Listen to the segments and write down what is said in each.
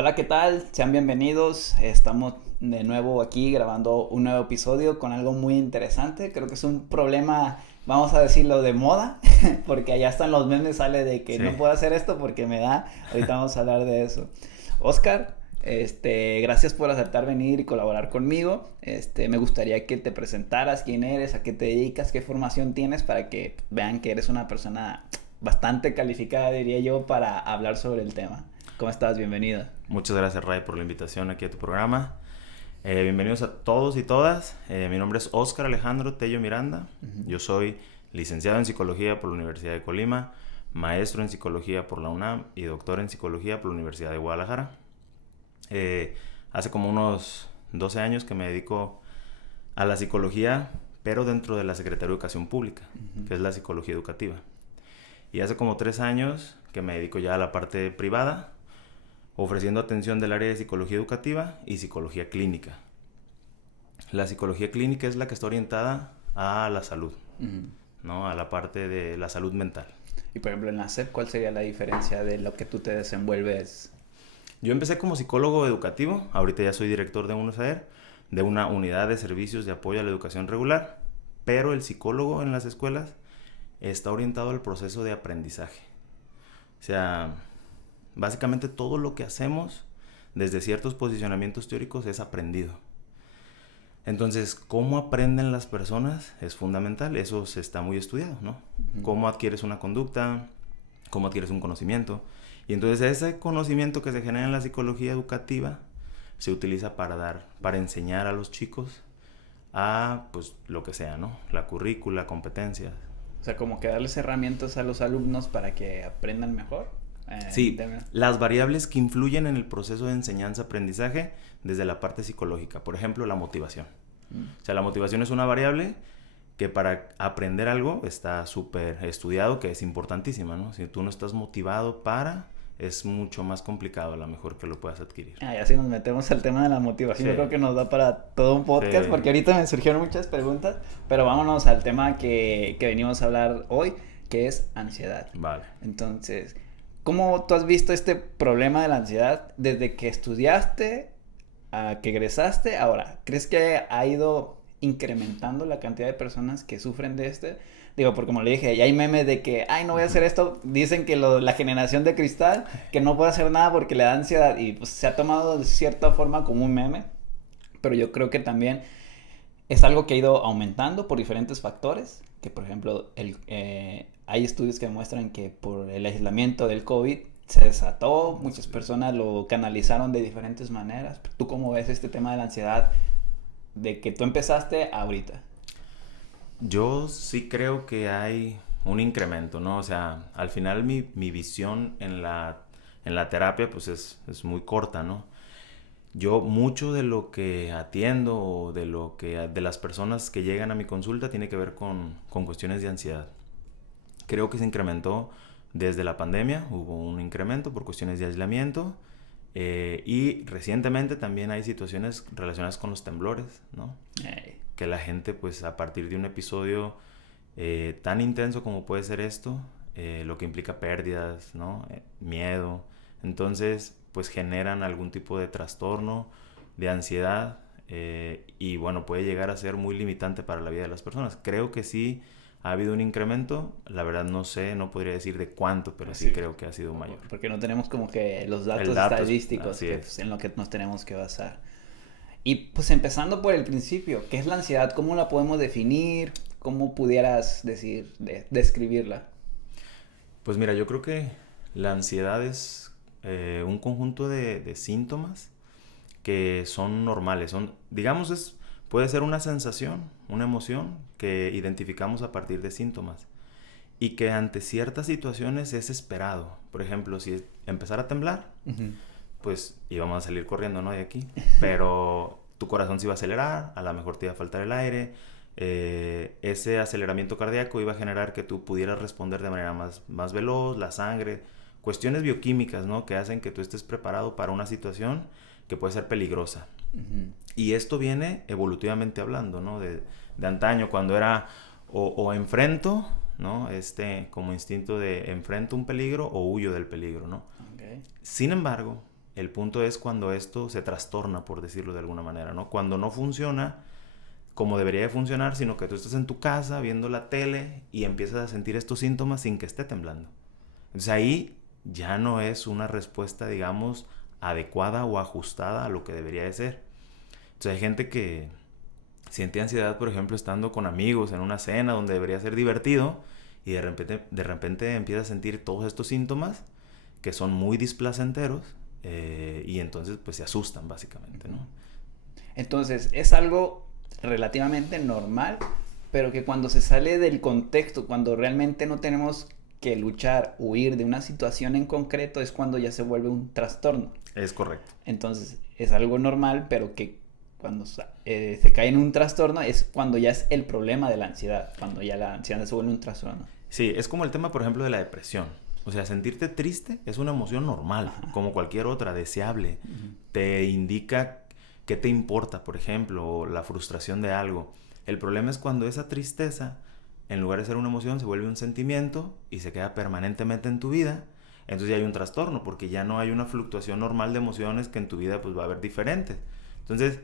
Hola, ¿qué tal? Sean bienvenidos. Estamos de nuevo aquí grabando un nuevo episodio con algo muy interesante. Creo que es un problema, vamos a decirlo, de moda, porque allá están los memes, sale de que Sí, no puedo hacer esto porque me da. Ahorita vamos a hablar de eso. Oscar, gracias por aceptar venir y colaborar conmigo. Me gustaría que te presentaras quién eres, a qué te dedicas, qué formación tienes para que vean que eres una persona bastante calificada, diría yo, para hablar sobre el tema. ¿Cómo estás? Bienvenido. muchas gracias Ray por la invitación aquí a tu programa. Bienvenidos a todos y todas. Mi nombre es Óscar Alejandro Tello Miranda. Ujú. Yo soy licenciado en Psicología por la Universidad de Colima, maestro en Psicología por la UNAM y doctor en Psicología por la Universidad de Guadalajara. Eh, Hace como unos 12 años que me dedico a la psicología, pero dentro de la Secretaría de Educación Pública, Ujú. que es la psicología educativa. Y hace como 3 años que me dedico ya a la parte privada, ofreciendo atención del área de psicología educativa y psicología clínica. La psicología clínica es la que está orientada a la salud, Ujú. ¿no? A la parte de la salud mental. Y por ejemplo, en la SEP, ¿cuál sería la diferencia de lo que tú te desenvuelves? Yo empecé como psicólogo educativo, ahorita ya soy director de UNOSAER, de una unidad de servicios de apoyo a la educación regular, pero el psicólogo en las escuelas está orientado al proceso de aprendizaje. O sea, básicamente todo lo que hacemos desde ciertos posicionamientos teóricos es aprendido. Entonces, ¿cómo aprenden las personas? Es fundamental, eso se está muy estudiado, ¿no? Ujú. ¿Cómo adquieres una conducta? ¿Cómo adquieres un conocimiento? Y entonces ese conocimiento que se genera en la psicología educativa se utiliza para enseñar a los chicos a, pues, lo que sea, ¿no? La currícula, competencias. O sea, como que darles herramientas a los alumnos para que aprendan mejor. Sí, las variables que influyen en el proceso de enseñanza-aprendizaje desde la parte psicológica. Por ejemplo, la motivación. Mm. O sea, la motivación es una variable que para aprender algo está súper estudiado, que es importantísima, ¿no? Si tú no estás motivado es mucho más complicado a lo mejor que lo puedas adquirir. Ah, y así nos metemos al tema de la motivación. Sí, Yo creo que nos da para todo un podcast, sí, porque ahorita me surgieron muchas preguntas, pero vámonos al tema que venimos a hablar hoy, que es ansiedad. vale. Entonces, ¿cómo tú has visto este problema de la ansiedad desde que estudiaste a que egresaste? Ahora, ¿crees que ha ido incrementando la cantidad de personas que sufren de este? Digo, porque como le dije, ya hay memes de que, ay, no voy a hacer Ujú. esto. Dicen que la generación de cristal, que no puede hacer nada porque le da ansiedad. Y pues se ha tomado de cierta forma como un meme. Pero yo creo que también es algo que ha ido aumentando por diferentes factores. Que por ejemplo, hay estudios que demuestran que por el aislamiento del COVID se desató, muchas Sí. personas lo canalizaron de diferentes maneras. ¿Tú cómo ves este tema de la ansiedad de que tú empezaste ahorita? Yo sí creo que hay un incremento, ¿no? O sea, al final mi visión en la terapia pues es muy corta, ¿no? Yo mucho de lo que atiendo o de las personas que llegan a mi consulta tiene que ver con cuestiones de ansiedad. Creo que se incrementó desde la pandemia, hubo un incremento por cuestiones de aislamiento, y recientemente también hay situaciones relacionadas con los temblores, ¿no? Eh, Que la gente pues a partir de un episodio tan intenso como puede ser esto, lo que implica pérdidas, ¿no? Miedo, entonces pues generan algún tipo de trastorno, de ansiedad, y bueno, puede llegar a ser muy limitante para la vida de las personas. Creo que sí ha habido un incremento, la verdad no sé, no podría decir de cuánto, pero sí sí, creo que ha sido mayor. porque no tenemos como que los El datos dato es, estadísticos así que es. pues, en lo que nos tenemos que basar. Y pues empezando por el principio, ¿qué es la ansiedad? ¿Cómo la podemos definir? ¿Cómo pudieras decir, describirla? Pues mira, yo creo que la ansiedad es un conjunto de síntomas que son normales. Son, digamos, puede ser una sensación, una emoción que identificamos a partir de síntomas y que ante ciertas situaciones es esperado. Por ejemplo, si empezara a temblar, Ujú. pues íbamos a salir corriendo, ¿no? De aquí. Pero tu corazón se iba a acelerar, a lo mejor te iba a faltar el aire. Ese aceleramiento cardíaco iba a generar que tú pudieras responder de manera más veloz, la sangre, cuestiones bioquímicas, ¿no? Que hacen que tú estés preparado para una situación que puede ser peligrosa. Ujú. Y esto viene evolutivamente hablando, ¿no? De antaño, cuando era o enfrento, ¿no? Como instinto de enfrento un peligro o huyo del peligro, ¿no? Okay. Sin embargo, El punto es cuando esto se trastorna, por decirlo de alguna manera, ¿no? Cuando no funciona como debería de funcionar, sino que tú estás en tu casa viendo la tele y empiezas a sentir estos síntomas sin que esté temblando. Entonces ahí ya no es una respuesta, digamos, adecuada o ajustada a lo que debería de ser. Entonces hay gente que siente ansiedad, por ejemplo, estando con amigos en una cena donde debería ser divertido y de repente empieza a sentir todos estos síntomas que son muy displacenteros y entonces pues se asustan básicamente, ¿no? Entonces es algo relativamente normal, pero que cuando se sale del contexto, cuando realmente no tenemos que luchar, huir de una situación en concreto, es cuando ya se vuelve un trastorno. Es correcto. Entonces es algo normal, pero que cuando se cae en un trastorno es cuando ya es el problema de la ansiedad, cuando ya la ansiedad se vuelve un trastorno. Sí, es como el tema, por ejemplo, de la depresión. O sea, sentirte triste es una emoción normal, como cualquier otra, deseable. Te indica qué te importa, por ejemplo, o la frustración de algo. El problema es cuando esa tristeza, en lugar de ser una emoción, se vuelve un sentimiento y se queda permanentemente en tu vida. Entonces ya hay un trastorno, porque ya no hay una fluctuación normal de emociones que en tu vida pues va a haber diferentes. Entonces,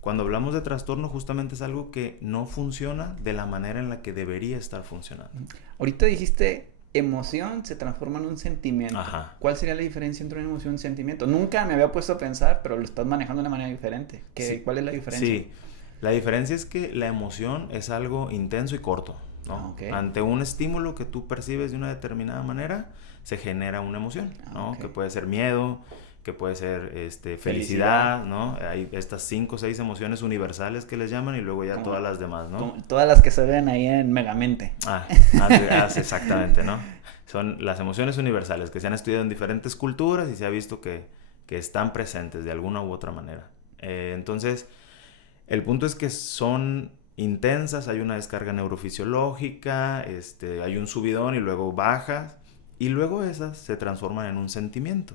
cuando hablamos de trastorno, justamente es algo que no funciona de la manera en la que debería estar funcionando. Ahorita dijiste, emoción se transforma en un sentimiento. Ajá. ¿Cuál sería la diferencia entre una emoción y un sentimiento? Nunca me había puesto a pensar, pero lo estás manejando de una manera diferente. Sí. ¿Cuál es la diferencia? Sí, la diferencia es que la emoción es algo intenso y corto, ¿no? Okay. Ante un estímulo que tú percibes de una determinada manera, se genera una emoción, ¿no? Okay. Que puede ser miedo, que puede ser felicidad, ¿no? Hay estas 5 o 6 emociones universales que les llaman y luego ya todas las demás, ¿no? Todas las que se ven ahí en Megamente. Exactamente, ¿no? Son las emociones universales que se han estudiado en diferentes culturas y se ha visto que están presentes de alguna u otra manera. Entonces, el punto es que son intensas, hay una descarga neurofisiológica, hay un subidón y luego bajas, y luego esas se transforman en un sentimiento.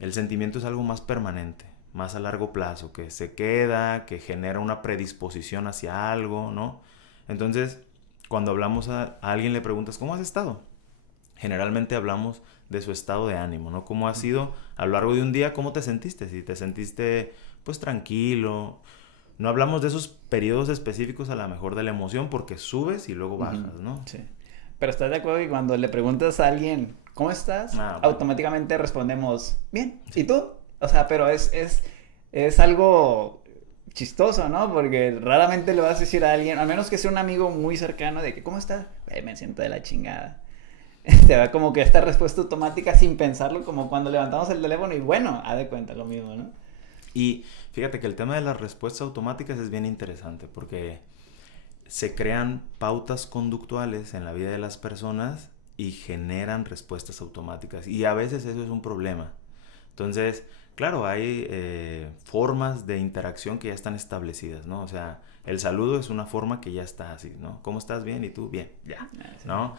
El sentimiento es algo más permanente, más a largo plazo, que se queda, que genera una predisposición hacia algo, ¿no? Entonces, cuando hablamos a alguien, le preguntas, ¿cómo has estado? Generalmente hablamos de su estado de ánimo, ¿no? ¿Cómo ha sido a lo largo de un día? ¿Cómo te sentiste? Si te sentiste, pues, tranquilo. No hablamos de esos periodos específicos a lo mejor de la emoción porque subes y luego bajas, ¿no? Sí. Pero ¿estás de acuerdo que cuando le preguntas a alguien, ¿cómo estás? Bueno. Automáticamente respondemos, bien. Sí. ¿Y tú? O sea, pero es algo chistoso, ¿no? Porque raramente le vas a decir a alguien, a menos que sea un amigo muy cercano, de que, ¿cómo estás? Me siento de la chingada. Te da como que esta respuesta automática sin pensarlo, como cuando levantamos el teléfono y bueno, haz de cuenta lo mismo, ¿no? Y fíjate que el tema de las respuestas automáticas es bien interesante porque se crean pautas conductuales en la vida de las personas y generan respuestas automáticas. Y a veces eso es un problema. Entonces, claro, hay formas de interacción que ya están establecidas, ¿no? O sea, el saludo es una forma que ya está así, ¿no? ¿Cómo estás? Bien, ¿y tú? Bien, ya, ¿no?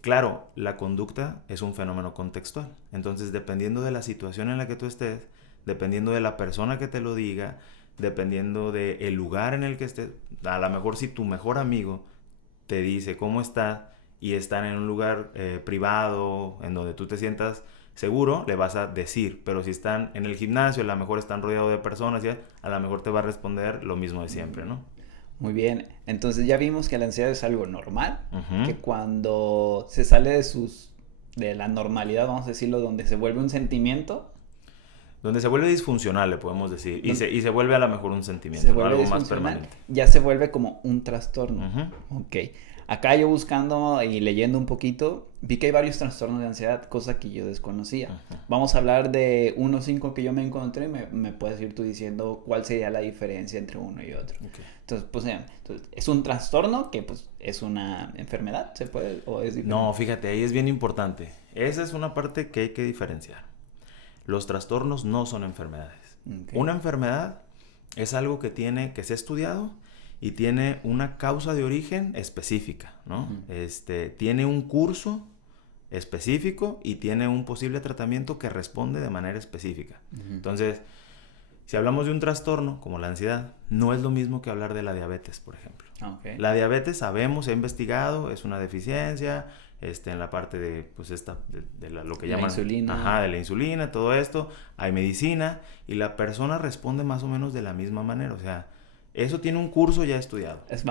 Claro, la conducta es un fenómeno contextual. Entonces, dependiendo de la situación en la que tú estés, dependiendo de la persona que te lo diga, dependiendo del lugar en el que estés, a lo mejor si tu mejor amigo te dice cómo estás y están en un lugar privado, en donde tú te sientas seguro, le vas a decir, pero si están en el gimnasio, a lo mejor están rodeados de personas, y a lo mejor te va a responder lo mismo de siempre, ¿no? Muy bien, entonces ya vimos que la ansiedad es algo normal, Uh-huh. que cuando se sale de la normalidad, vamos a decirlo, donde se vuelve un sentimiento, donde se vuelve disfuncional, le podemos decir, y se vuelve a lo mejor un sentimiento, se ¿no? vuelve Algo más disfuncional, permanente. ya se vuelve como un trastorno. Uh-huh. Ok, acá yo buscando y leyendo un poquito, vi que hay varios trastornos de ansiedad, cosa que yo desconocía. Uh-huh. Vamos a hablar de 1 o 5 que yo me encontré, me puedes ir tú diciendo cuál sería la diferencia entre uno y otro. Okay. Entonces, pues, es un trastorno que, pues, es una enfermedad, ¿se puede? ¿O es diferente? No, fíjate, ahí es bien importante. Esa es una parte que hay que diferenciar. Los trastornos no son enfermedades. Okay. Una enfermedad es algo que se ha estudiado y tiene una causa de origen específica, ¿no? Uh-huh. Tiene un curso específico y tiene un posible tratamiento que responde de manera específica. Uh-huh. Entonces, Si hablamos de un trastorno como la ansiedad, no es lo mismo que hablar de la diabetes, por ejemplo. Okay. La diabetes sabemos, se ha investigado, es una deficiencia en la parte de, pues lo que llaman... insulina. Ajá, de la insulina, todo esto. Hay medicina y la persona responde más o menos de la misma manera. O sea, eso tiene un curso ya estudiado. Es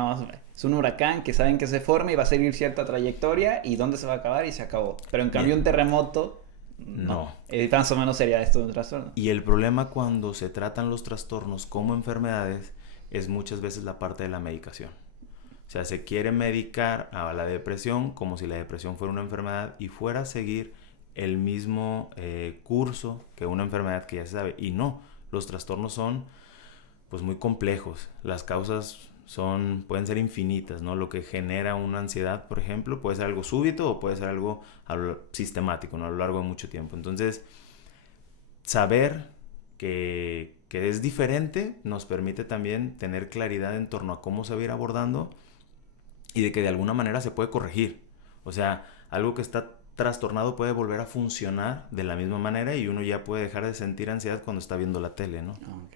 un huracán que saben que se forma y va a seguir cierta trayectoria y dónde se va a acabar y se acabó. Pero en cambio un terremoto... No. Más o menos sería esto un trastorno. Y el problema cuando se tratan los trastornos como enfermedades es muchas veces la parte de la medicación. O sea, se quiere medicar a la depresión como si la depresión fuera una enfermedad y fuera a seguir el mismo curso que una enfermedad que ya se sabe. Y no, los trastornos son pues muy complejos. Las causas pueden ser infinitas, ¿no? Lo que genera una ansiedad, por ejemplo, puede ser algo súbito o puede ser algo sistemático, ¿no? A lo largo de mucho tiempo. Entonces, saber que es diferente nos permite también tener claridad en torno a cómo se va a ir abordando y de que de alguna manera se puede corregir. O sea, algo que está trastornado puede volver a funcionar de la misma manera y uno ya puede dejar de sentir ansiedad cuando está viendo la tele, ¿no? Ok,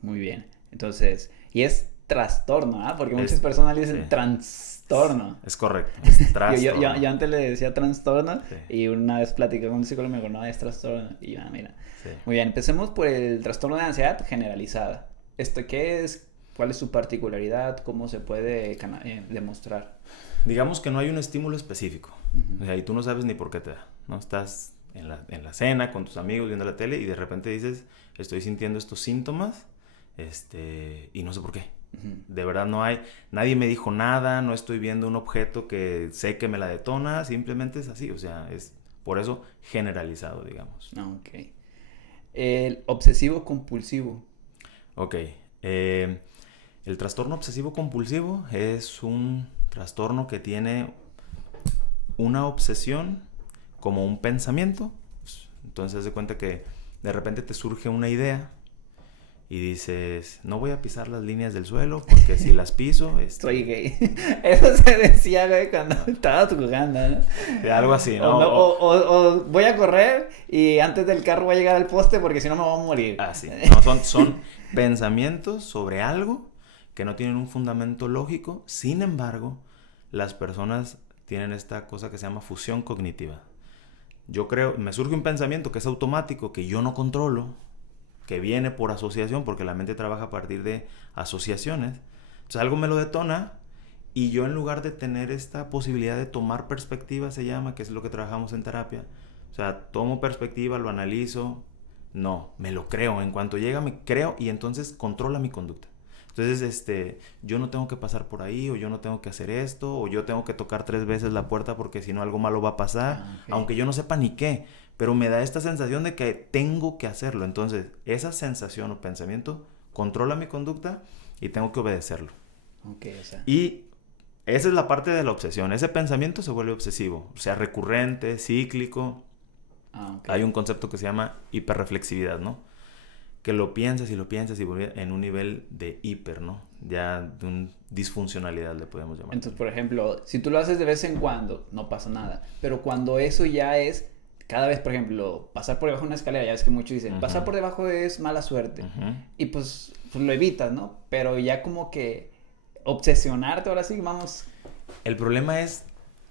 muy bien. Entonces, y es trastorno, ¿ah? Porque muchas personas le dicen sí. Trastorno. Es correcto, es trastorno. yo antes le decía trastorno Sí. y una vez platicé con un psicólogo y me dijo, no, es trastorno. Y yo, mira. Sí. Muy bien, empecemos por el trastorno de ansiedad generalizada. ¿Esto qué es? ¿Cuál es su particularidad? ¿Cómo se puede demostrar? Digamos que no hay un estímulo específico. O sea, y tú no sabes ni por qué te da, ¿no? Estás en la cena con tus amigos viendo la tele y de repente dices, estoy sintiendo estos síntomas y no sé por qué. De verdad no hay, nadie me dijo nada, no estoy viendo un objeto que sé que me la detona, simplemente es así, o sea, es por eso generalizado, digamos. Ok. El obsesivo compulsivo. Ok. El trastorno obsesivo compulsivo es un trastorno que tiene una obsesión como un pensamiento. Entonces, haz de cuenta que de repente te surge una idea y dices, no voy a pisar las líneas del suelo porque si las piso... Soy gay. Eso se decía, güey, cuando estabas jugando, ¿no? Algo así, ¿no? O voy a correr y antes del carro voy a llegar al poste porque si no me voy a morir. Así. No, son pensamientos sobre algo que no tienen un fundamento lógico. Sin embargo, las personas tienen esta cosa que se llama fusión cognitiva. Yo creo, me surge un pensamiento que es automático, que yo no controlo, que viene por asociación, porque la mente trabaja a partir de asociaciones. Entonces algo me lo detona y yo en lugar de tener esta posibilidad de tomar perspectiva, se llama, que es lo que trabajamos en terapia. O sea, tomo perspectiva, lo analizo, no, me lo creo. En cuanto llega me creo y entonces controla mi conducta. Entonces, yo no tengo que pasar por ahí, o yo no tengo que hacer esto, o yo tengo que tocar 3 veces la puerta porque si no algo malo va a pasar, Okay. aunque yo no sepa ni qué, pero me da esta sensación de que tengo que hacerlo. Entonces, esa sensación o pensamiento controla mi conducta y tengo que obedecerlo. Okay, o sea. Y esa es la parte de la obsesión. Ese pensamiento se vuelve obsesivo, o sea, recurrente, cíclico. Okay. Hay un concepto que se llama hiperreflexividad, ¿no? Que lo piensas y en un nivel de hiper, ¿no? Ya de una disfuncionalidad le podemos llamar. Entonces, por ejemplo, si tú lo haces de vez en cuando, no pasa nada. Pero cuando eso ya es, cada vez, por ejemplo, pasar por debajo de una escalera, ya ves que muchos dicen, pasar por debajo es mala suerte. Y pues lo evitas, ¿no? Pero ya como que obsesionarte, ahora sí, vamos. El problema es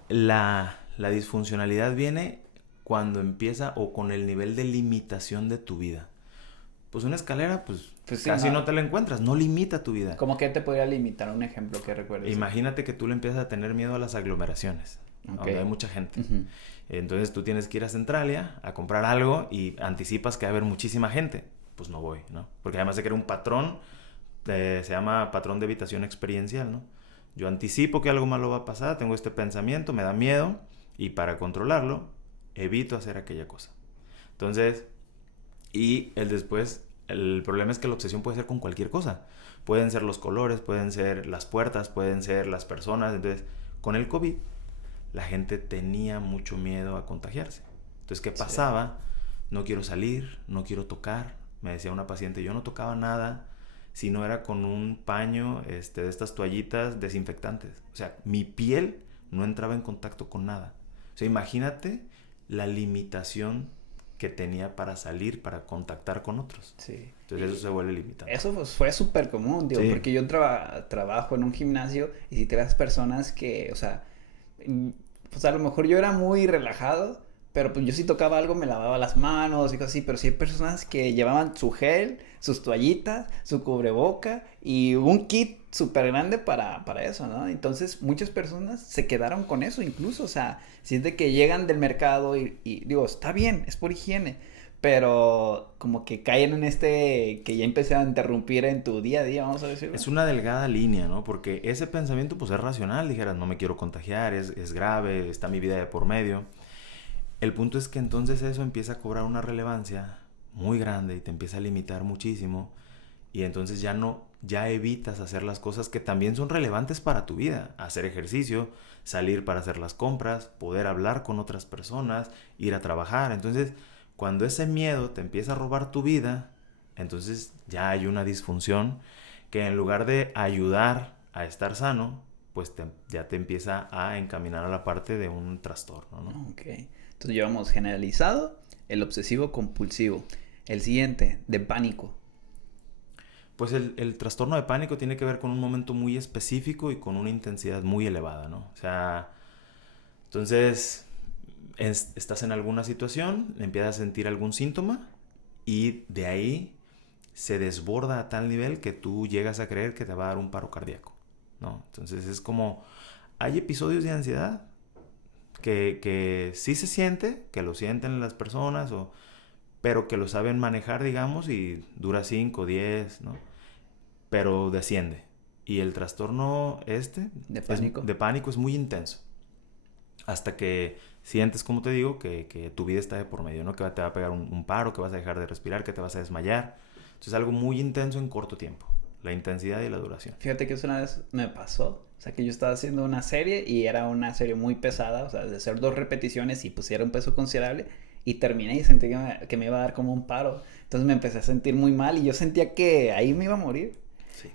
la disfuncionalidad viene cuando empieza o con el nivel de limitación de tu vida. Pues una escalera, pues sí, casi no te la encuentras, no limita tu vida. ¿Cómo que te podría limitar? Un ejemplo que recuerdes. Imagínate que tú le empiezas a tener miedo a las aglomeraciones, donde hay mucha gente. Entonces tú tienes que ir a Centralia a comprar algo y anticipas que va a haber muchísima gente. Pues no voy, ¿no? Porque además se crea un patrón, se llama patrón de evitación experiencial, ¿no? Yo anticipo que algo malo va a pasar, tengo este pensamiento, me da miedo y para controlarlo evito hacer aquella cosa. Entonces... Y el problema es que la obsesión puede ser con cualquier cosa. Pueden ser los colores, pueden ser las puertas, pueden ser las personas. Entonces, con el COVID, la gente tenía mucho miedo a contagiarse. Entonces, ¿qué pasaba? No quiero salir, no quiero tocar. Me decía una paciente, yo no tocaba nada si no era con un paño de estas toallitas desinfectantes. O sea, mi piel no entraba en contacto con nada. O sea, imagínate la limitación que tenía para salir, para contactar con otros. Sí. Entonces eso se vuelve limitante. Eso pues, fue súper común, digo, Sí. porque yo trabajo en un gimnasio y si te ves personas que, o sea, pues a lo mejor yo era muy relajado, pero pues yo si tocaba algo me lavaba las manos y cosas así, pero sí hay personas que llevaban su gel, sus toallitas, su cubreboca y un kit súper grande para eso, ¿no? Entonces muchas personas se quedaron con eso incluso, o sea, si es de que llegan del mercado y digo, está bien, es por higiene, pero como que caen en que ya empecé a interrumpir en tu día a día, vamos a decirlo. Es una delgada línea, ¿no? Porque ese pensamiento pues es racional, dijeras, no me quiero contagiar, es grave, está mi vida de por medio. El punto es que entonces eso empieza a cobrar una relevancia muy grande y te empieza a limitar muchísimo y entonces ya evitas hacer las cosas que también son relevantes para tu vida, hacer ejercicio, salir para hacer las compras, poder hablar con otras personas, ir a trabajar. Entonces, cuando ese miedo te empieza a robar tu vida, entonces ya hay una disfunción que en lugar de ayudar a estar sano, pues ya te empieza a encaminar a la parte de un trastorno, ¿no? Ok, entonces llevamos generalizado, el obsesivo compulsivo. El siguiente, de pánico. Pues el trastorno de pánico tiene que ver con un momento muy específico y con una intensidad muy elevada, ¿no? O sea, entonces estás en alguna situación, empiezas a sentir algún síntoma y de ahí se desborda a tal nivel que tú llegas a creer que te va a dar un paro cardíaco, ¿no? Entonces es como, hay episodios de ansiedad que sí se siente, que lo sienten las personas, pero que lo saben manejar, digamos, y dura 5, 10, ¿no? Pero desciende. Y el trastorno de pánico es muy intenso. Hasta que sientes, como te digo, que tu vida está de por medio, ¿no? Que te va a pegar un paro, que vas a dejar de respirar, que te vas a desmayar. Entonces es algo muy intenso en corto tiempo. La intensidad y la duración. Fíjate que eso una vez me pasó. O sea, que yo estaba haciendo una serie y era una serie muy pesada. O sea, de hacer 2 repeticiones y pusiera un peso considerable. Y terminé y sentí que me iba a dar como un paro. Entonces me empecé a sentir muy mal y yo sentía que ahí me iba a morir. Sí.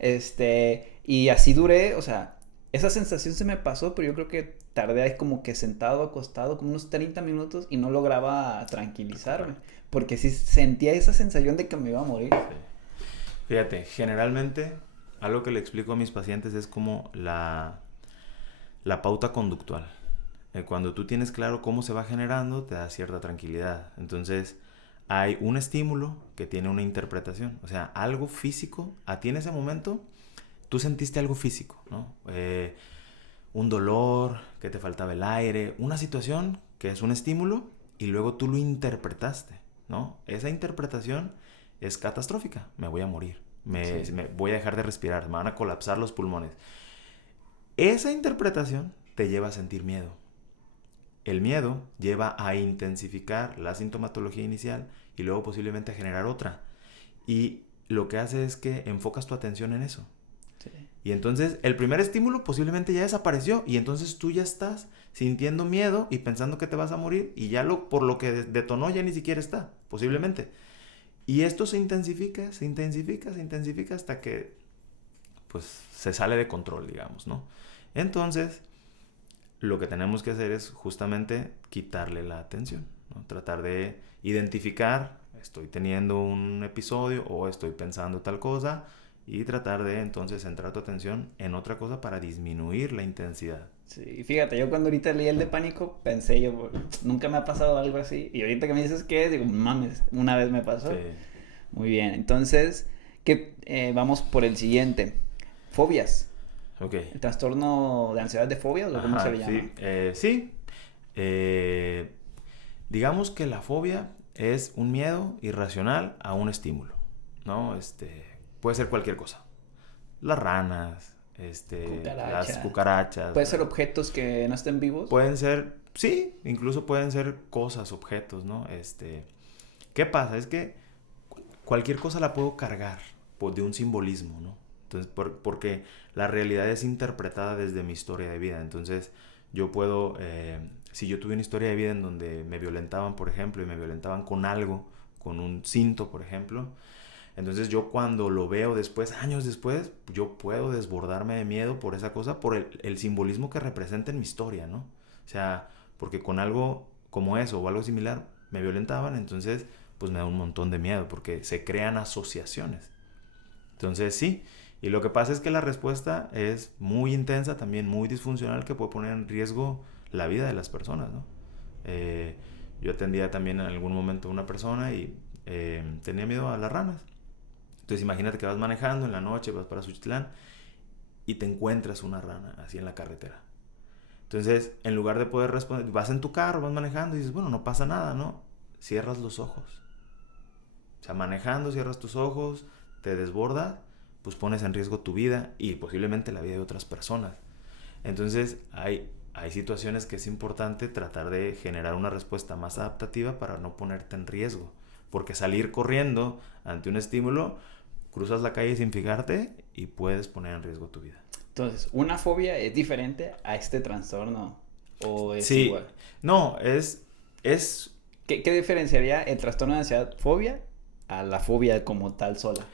Y así duré, o sea, esa sensación se me pasó, pero yo creo que tardé ahí como que sentado, acostado, como unos 30 minutos y no lograba tranquilizarme. Porque sí sentía esa sensación de que me iba a morir. Sí. Fíjate, generalmente algo que le explico a mis pacientes es como la pauta conductual. Cuando tú tienes claro cómo se va generando, te da cierta tranquilidad. Entonces, hay un estímulo que tiene una interpretación. O sea, algo físico, a ti en ese momento, tú sentiste algo físico, ¿no? Un dolor, que te faltaba el aire, una situación que es un estímulo y luego tú lo interpretaste, ¿no? Esa interpretación es catastrófica. Me voy a morir, Sí. me voy a dejar de respirar, me van a colapsar los pulmones. Esa interpretación te lleva a sentir miedo. El miedo lleva a intensificar la sintomatología inicial y luego posiblemente a generar otra. Y lo que hace es que enfocas tu atención en eso. Sí. Y entonces el primer estímulo posiblemente ya desapareció y entonces tú ya estás sintiendo miedo y pensando que te vas a morir y ya por lo que detonó ya ni siquiera está, posiblemente. Y esto se intensifica, se intensifica, se intensifica hasta que pues se sale de control, digamos, ¿no? Entonces, lo que tenemos que hacer es justamente quitarle la atención, ¿no? Tratar de identificar, estoy teniendo un episodio o estoy pensando tal cosa y tratar de entonces centrar tu atención en otra cosa para disminuir la intensidad. Sí, fíjate, yo cuando ahorita leí el de pánico pensé yo, nunca me ha pasado algo así. Y ahorita que me dices que, digo, mames, una vez me pasó. Sí. Muy bien, entonces, vamos por el siguiente. Fobias. Ok. ¿El trastorno de ansiedad de fobias o cómo se le llama? Sí. Digamos que la fobia es un miedo irracional a un estímulo, ¿no? Puede ser cualquier cosa. Las ranas, las cucarachas. ¿Puede ser objetos que no estén vivos? Pueden ser, sí, incluso pueden ser cosas, objetos, ¿no? ¿Qué pasa? Es que cualquier cosa la puedo cargar de un simbolismo, ¿no? Entonces, porque la realidad es interpretada desde mi historia de vida. Entonces, yo puedo, si yo tuve una historia de vida en donde me violentaban, por ejemplo, y me violentaban con algo, con un cinto, por ejemplo, entonces yo cuando lo veo después, años después, yo puedo desbordarme de miedo por esa cosa, por el simbolismo que representa en mi historia, ¿no? O sea, porque con algo como eso o algo similar, me violentaban, entonces pues me da un montón de miedo porque se crean asociaciones. Entonces sí, y lo que pasa es que la respuesta es muy intensa, también muy disfuncional, que puede poner en riesgo la vida de las personas, ¿no? Yo atendía también en algún momento a una persona y tenía miedo a las ranas. Entonces imagínate que vas manejando en la noche, vas para Suchitlán y te encuentras una rana así en la carretera. Entonces, en lugar de poder responder, vas en tu carro, vas manejando y dices, bueno, no pasa nada, ¿no? Cierras los ojos. O sea, manejando, cierras tus ojos, te desbordas, pues pones en riesgo tu vida y posiblemente la vida de otras personas. Entonces, hay situaciones que es importante tratar de generar una respuesta más adaptativa para no ponerte en riesgo. Porque salir corriendo ante un estímulo, cruzas la calle sin fijarte y puedes poner en riesgo tu vida. Entonces, ¿una fobia es diferente a este trastorno o es sí, igual? No, es... ¿Qué diferenciaría el trastorno de ansiedad fobia a la fobia como tal sola?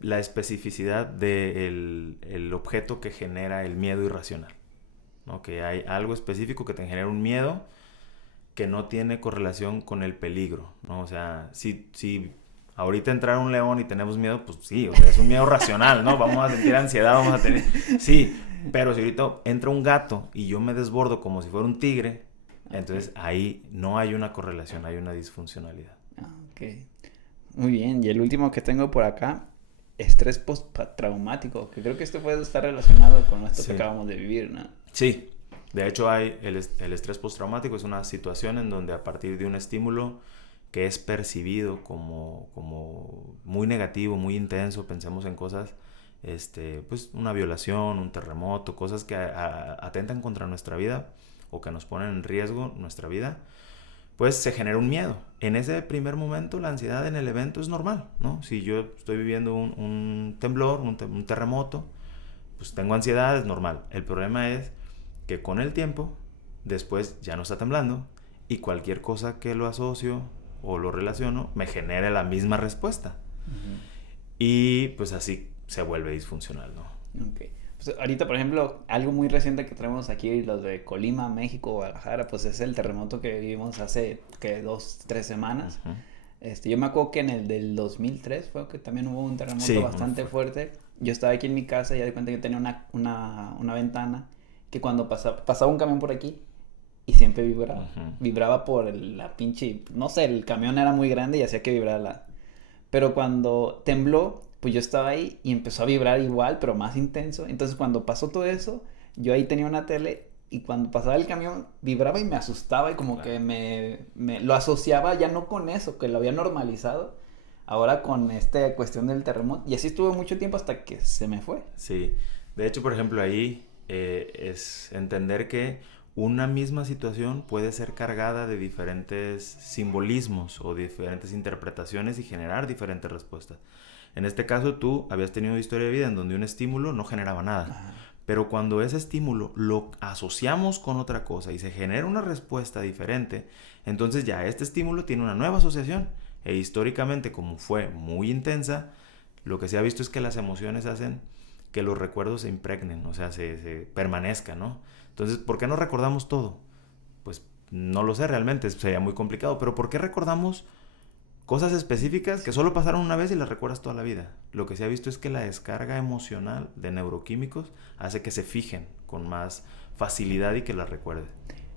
La especificidad del el objeto que genera el miedo irracional, ¿no? Que hay algo específico que te genera un miedo que no tiene correlación con el peligro, ¿no? O sea, si ahorita entra un león y tenemos miedo, pues sí, o sea, es un miedo racional, ¿no? Vamos a sentir ansiedad, vamos a tener... Sí, pero si ahorita entra un gato y yo me desbordo como si fuera un tigre, entonces ahí no hay una correlación, hay una disfuncionalidad. Ok. Muy bien, y el último que tengo por acá, estrés postraumático, que creo que esto puede estar relacionado con esto que acabamos de vivir, ¿no? Sí, de hecho hay el estrés postraumático, es una situación en donde a partir de un estímulo que es percibido como muy negativo, muy intenso, pensemos en cosas, pues una violación, un terremoto, cosas que atentan contra nuestra vida o que nos ponen en riesgo nuestra vida, pues se genera un miedo. En ese primer momento la ansiedad en el evento es normal, ¿no? Si yo estoy viviendo un temblor, un terremoto, pues tengo ansiedad, es normal. El problema es que con el tiempo, después ya no está temblando y cualquier cosa que lo asocio o lo relaciono me genera la misma respuesta. Uh-huh. Y pues así se vuelve disfuncional, ¿no? Ok. Pues ahorita, por ejemplo, algo muy reciente que tenemos aquí, los de Colima, México, Guadalajara, pues es el terremoto que vivimos hace, 2-3 semanas. Uh-huh. Yo me acuerdo que en el del 2003 fue que también hubo un terremoto bastante fuerte. Yo estaba aquí en mi casa y ya de cuenta que tenía una ventana que cuando pasaba un camión por aquí y siempre vibraba. Uh-huh. Vibraba por la pinche, no sé, el camión era muy grande y hacía que vibrara. Pero cuando tembló, pues yo estaba ahí y empezó a vibrar igual, pero más intenso. Entonces cuando pasó todo eso, yo ahí tenía una tele y cuando pasaba el camión vibraba y me asustaba y como que me lo asociaba ya no con eso, que lo había normalizado, ahora con esta cuestión del terremoto. Y así estuvo mucho tiempo hasta que se me fue. Sí, de hecho, por ejemplo, ahí es entender que una misma situación puede ser cargada de diferentes simbolismos o diferentes interpretaciones y generar diferentes respuestas. En este caso, tú habías tenido una historia de vida en donde un estímulo no generaba nada. Ajá. Pero cuando ese estímulo lo asociamos con otra cosa y se genera una respuesta diferente, entonces ya este estímulo tiene una nueva asociación. E históricamente, como fue muy intensa, lo que se ha visto es que las emociones hacen que los recuerdos se impregnen, o sea, se permanezcan, ¿no? Entonces, ¿por qué no recordamos todo? Pues no lo sé realmente, sería muy complicado, pero ¿por qué recordamos cosas específicas que solo pasaron una vez y las recuerdas toda la vida? Lo que se ha visto es que la descarga emocional de neuroquímicos hace que se fijen con más facilidad y que las recuerden.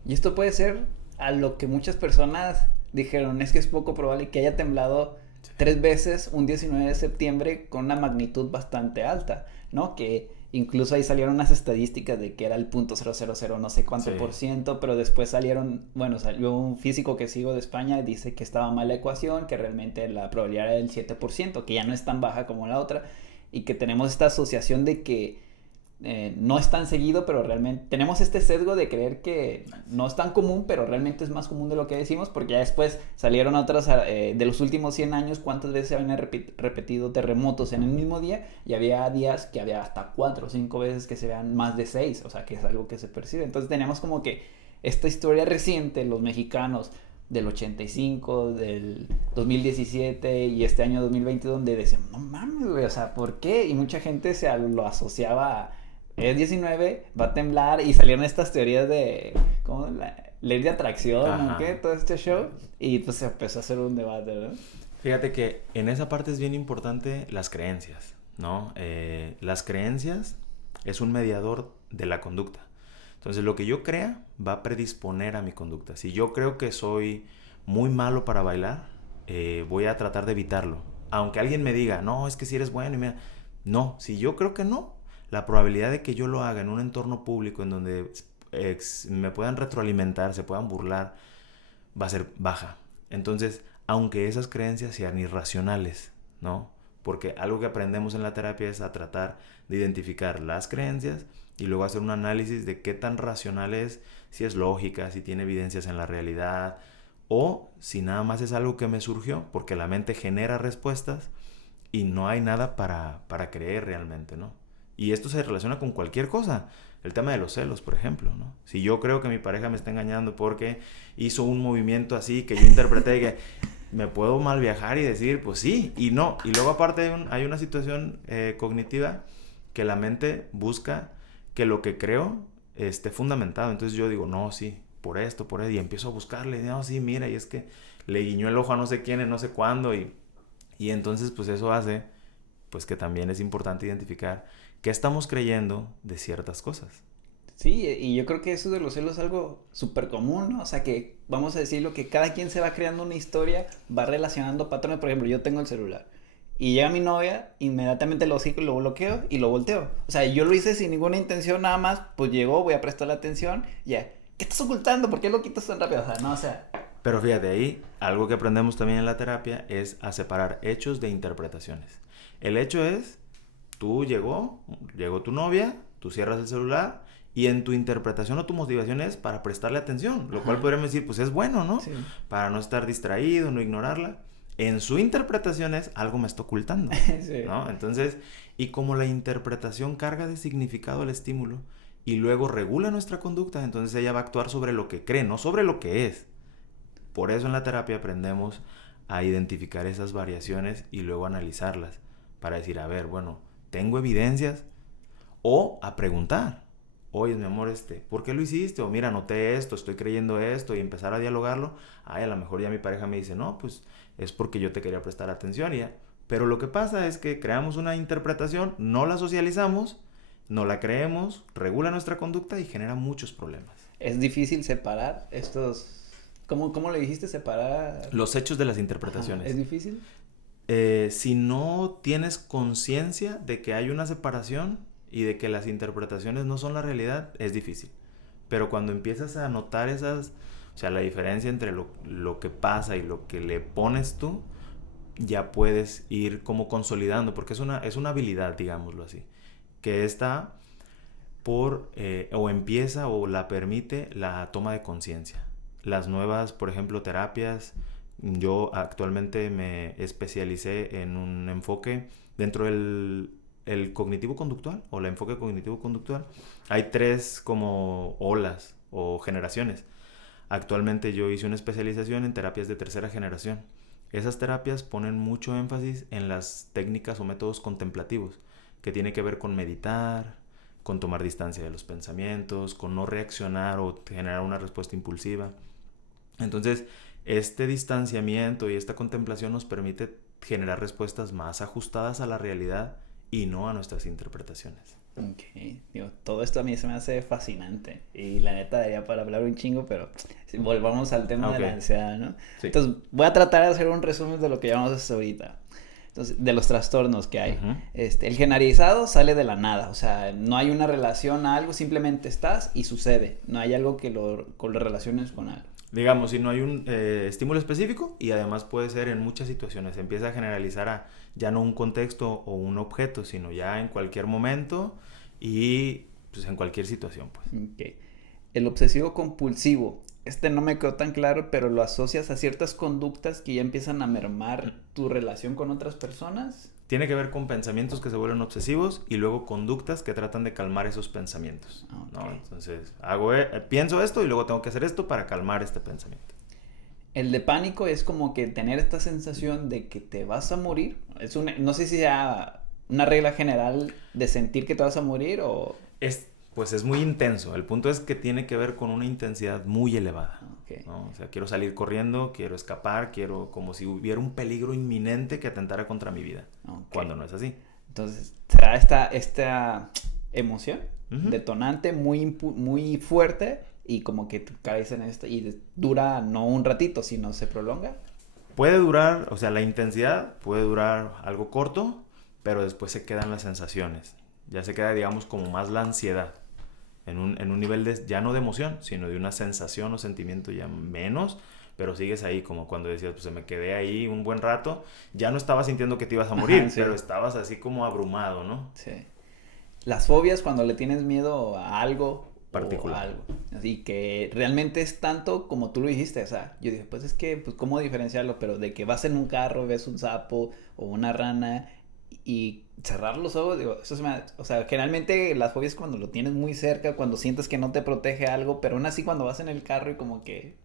Y esto puede ser a lo que muchas personas dijeron, es que es poco probable que haya temblado 3 veces un 19 de septiembre con una magnitud bastante alta, ¿no? Que incluso ahí salieron unas estadísticas de que era el 0.000 no sé cuánto %, pero después salió un físico que sigo de España y dice que estaba mal la ecuación, que realmente la probabilidad era del 7%, que ya no es tan baja como la otra, y que tenemos esta asociación de que no es tan seguido, pero realmente tenemos este sesgo de creer que no es tan común, pero realmente es más común de lo que decimos, porque ya después salieron otras de los últimos 100 años, cuántas veces se habían repetido terremotos en el mismo día, y había días que había hasta 4 o 5 veces que se vean más de 6, o sea que es algo que se percibe. Entonces tenemos como que esta historia reciente, los mexicanos del 85, del 2017 y este año 2020, donde decían, no mames, güey, o sea, ¿por qué? Y mucha gente lo asociaba a es 19, va a temblar, y salieron estas teorías de ley de atracción, Ajá. ¿o qué? Todo este show. Y pues se empezó a hacer un debate, ¿no? Fíjate que en esa parte es bien importante las creencias, ¿no? Las creencias es un mediador de la conducta. Entonces, lo que yo crea va a predisponer a mi conducta. Si yo creo que soy muy malo para bailar, voy a tratar de evitarlo. Aunque alguien me diga, no, es que si eres bueno y mira... No, si yo creo que no, la probabilidad de que yo lo haga en un entorno público en donde me puedan retroalimentar, se puedan burlar, va a ser baja. Entonces, aunque esas creencias sean irracionales, ¿no? Porque algo que aprendemos en la terapia es a tratar de identificar las creencias y luego hacer un análisis de qué tan racional es, si es lógica, si tiene evidencias en la realidad, o si nada más es algo que me surgió, porque la mente genera respuestas y no hay nada para creer realmente, ¿no? Y esto se relaciona con cualquier cosa. El tema de los celos, por ejemplo, ¿no? Si yo creo que mi pareja me está engañando porque hizo un movimiento así que yo interpreté que me puedo mal viajar y decir, pues sí, y no. Y luego aparte hay una situación cognitiva que la mente busca que lo que creo esté fundamentado. Entonces yo digo, no, sí, por esto, y empiezo a buscarle, no, sí, mira, y es que le guiñó el ojo a no sé quién, en no sé cuándo, y entonces pues eso hace pues que también es importante identificar qué estamos creyendo de ciertas cosas. Sí, y yo creo que eso de los celos es algo súper común, ¿no? O sea, que vamos a decirlo, que cada quien se va creando una historia, va relacionando patrones. Por ejemplo, yo tengo el celular y llega mi novia, inmediatamente lo sigo y lo bloqueo y lo volteo. O sea, yo lo hice sin ninguna intención, nada más, pues llegó, voy a prestarle atención, ya. ¿Qué estás ocultando? ¿Por qué lo quitas tan rápido? O sea, no, o sea... Pero fíjate, ahí algo que aprendemos también en la terapia es a separar hechos de interpretaciones. El hecho es, llegó tu novia, tú cierras el celular y en tu interpretación o tu motivación es para prestarle atención, lo cual podríamos decir, pues es bueno, ¿no? Sí. Para no estar distraído, no ignorarla. En su interpretación es, algo me está ocultando, Sí. ¿no? Entonces, y como la interpretación carga de significado al estímulo y luego regula nuestra conducta, entonces ella va a actuar sobre lo que cree, no sobre lo que es. Por eso en la terapia aprendemos a identificar esas variaciones y luego analizarlas para decir, a ver, bueno, ¿tengo evidencias? O a preguntar, oye, mi amor, ¿por qué lo hiciste? O mira, noté esto, estoy creyendo esto, y empezar a dialogarlo. Ay, a lo mejor ya mi pareja me dice, no, pues es porque yo te quería prestar atención y ya. Pero lo que pasa es que creamos una interpretación, no la socializamos, no la creemos, regula nuestra conducta y genera muchos problemas. Es difícil separar estos... ¿Cómo le dijiste separar? Los hechos de las Ajá, interpretaciones. ¿es difícil? Si no tienes conciencia de que hay una separación y de que las interpretaciones no son la realidad, es difícil. Pero cuando empiezas a notar esas, o sea, la diferencia entre lo que pasa y lo que le pones tú, ya puedes ir como consolidando, porque es una habilidad, digámoslo así, que está o empieza o la permite la toma de conciencia. Las nuevas, por ejemplo, terapias, yo actualmente me especialicé en un enfoque dentro del el cognitivo-conductual o el enfoque cognitivo-conductual. Hay 3 como olas o generaciones. Actualmente yo hice una especialización en terapias de tercera generación. Esas terapias ponen mucho énfasis en las técnicas o métodos contemplativos, que tiene que ver con meditar, con tomar distancia de los pensamientos, con no reaccionar o generar una respuesta impulsiva. Entonces, este distanciamiento y esta contemplación nos permite generar respuestas más ajustadas a la realidad y no a nuestras interpretaciones. Ok, digo, todo esto a mí se me hace fascinante y la neta daría para hablar un chingo, pero volvamos al tema de la ansiedad, ¿no? Sí. Entonces, voy a tratar de hacer un resumen de lo que llevamos hasta ahorita. Entonces, de los trastornos que hay. Uh-huh. El generalizado sale de la nada, o sea, no hay una relación a algo, simplemente estás y sucede. No hay algo que lo relaciones con algo. Digamos, si no hay un estímulo específico y además puede ser en muchas situaciones. Se empieza a generalizar a ya no un contexto o un objeto, sino ya en cualquier momento y pues en cualquier situación, pues. Okay. El obsesivo compulsivo. No me quedó tan claro, pero lo asocias a ciertas conductas que ya empiezan a mermar tu relación con otras personas. Tiene que ver con pensamientos que se vuelven obsesivos y luego conductas que tratan de calmar esos pensamientos, Okay. ¿no? Entonces, pienso esto y luego tengo que hacer esto para calmar este pensamiento. El de pánico es como que tener esta sensación de que te vas a morir. No sé si sea una regla general de sentir que te vas a morir o... Pues es muy intenso. El punto es que tiene que ver con una intensidad muy elevada. Okay. ¿No? O sea, quiero salir corriendo, quiero escapar, quiero como si hubiera un peligro inminente que atentara contra mi vida. Okay. Cuando no es así. Entonces, será esta emoción Ujú. detonante muy fuerte y como que tú caes en esto y dura no un ratito, sino se prolonga. Puede durar, o sea, la intensidad puede durar algo corto, pero después se quedan las sensaciones. Ya se queda, digamos, como más la ansiedad. En un nivel de, ya no de emoción, sino de una sensación o sentimiento ya menos, pero sigues ahí, como cuando decías, pues se me quedé ahí un buen rato, ya no estabas sintiendo que te ibas a morir, Ajá, sí. pero estabas así como abrumado, ¿no? Sí. Las fobias cuando le tienes miedo a algo o a Particular. algo. Así que realmente es tanto como tú lo dijiste. O sea, yo dije, pues es que, pues cómo diferenciarlo, pero de que vas en un carro, ves un sapo o una rana y cerrar los ojos, digo, eso o sea, generalmente las fobias cuando lo tienes muy cerca, cuando sientes que no te protege algo, pero aún así cuando vas en el carro y como que...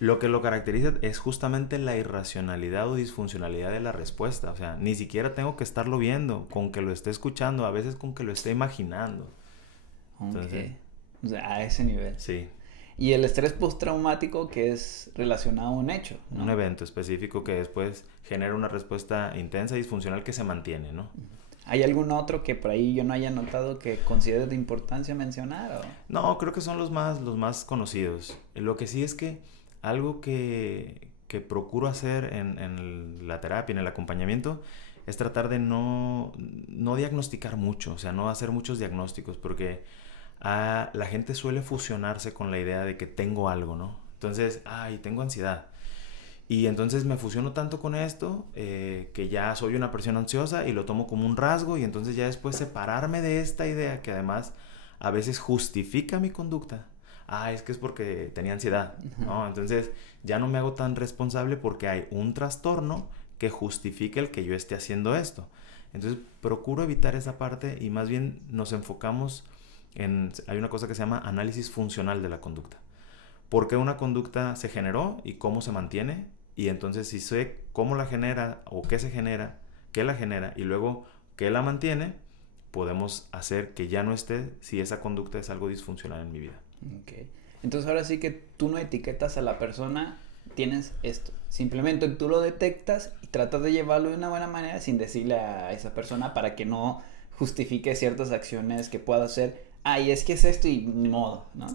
Lo que lo caracteriza es justamente la irracionalidad o disfuncionalidad de la respuesta. O sea, ni siquiera tengo que estarlo viendo, con que lo esté escuchando, a veces con que lo esté imaginando. Entonces, Ok. O sea, a ese nivel. sí, Y el estrés postraumático que es relacionado a un hecho, un ¿no? evento específico que después genera una respuesta intensa y disfuncional que se mantiene, ¿no? ¿Hay algún otro que por ahí yo no haya notado que consideres de importancia mencionar? O... No, creo que son los más conocidos. Lo que sí es que algo que procuro hacer en la terapia, en el acompañamiento, es tratar de no diagnosticar mucho, o sea, no hacer muchos diagnósticos, porque la gente suele fusionarse con la idea de que tengo algo, ¿no? Entonces, ay, tengo ansiedad. Y entonces me fusiono tanto con esto que ya soy una persona ansiosa y lo tomo como un rasgo y entonces ya después separarme de esta idea que además a veces justifica mi conducta. Ah, es que es porque tenía ansiedad, ¿no? Entonces ya no me hago tan responsable porque hay un trastorno que justifica el que yo esté haciendo esto. Entonces procuro evitar esa parte y más bien nos enfocamos en... Hay una cosa que se llama análisis funcional de la conducta. ¿Por qué una conducta se generó y cómo se mantiene? Y entonces si sé cómo la genera o qué se genera, qué la genera y luego qué la mantiene, podemos hacer que ya no esté si esa conducta es algo disfuncional en mi vida. Okay. Entonces ahora sí que tú no etiquetas a la persona, tienes esto. Simplemente tú lo detectas y tratas de llevarlo de una buena manera sin decirle a esa persona para que no justifique ciertas acciones que pueda hacer. Ah, y es que es esto y ni modo, ¿no?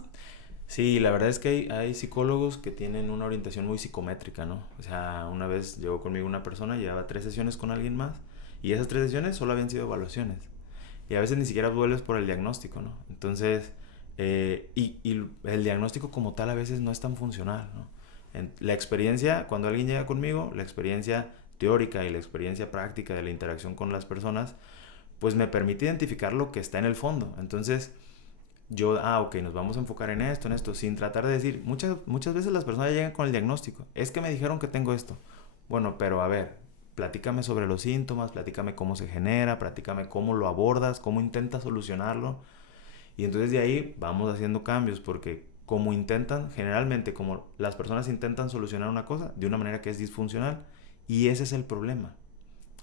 Sí, la verdad es que hay psicólogos que tienen una orientación muy psicométrica, ¿no? O sea, una vez llegó conmigo una persona, llevaba 3 sesiones con alguien más y esas 3 sesiones solo habían sido evaluaciones. Y a veces ni siquiera vuelves por el diagnóstico, ¿no? Entonces, y el diagnóstico como tal a veces no es tan funcional, ¿no? La experiencia, cuando alguien llega conmigo, la experiencia teórica y la experiencia práctica de la interacción con las personas, pues me permite identificar lo que está en el fondo. Entonces, ok, nos vamos a enfocar en esto, sin tratar de decir, muchas veces las personas llegan con el diagnóstico, es que me dijeron que tengo esto. Bueno, pero a ver, platícame sobre los síntomas, platícame cómo se genera, platícame cómo lo abordas, cómo intentas solucionarlo. Y entonces de ahí vamos haciendo cambios, porque generalmente como las personas intentan solucionar una cosa de una manera que es disfuncional, y ese es el problema.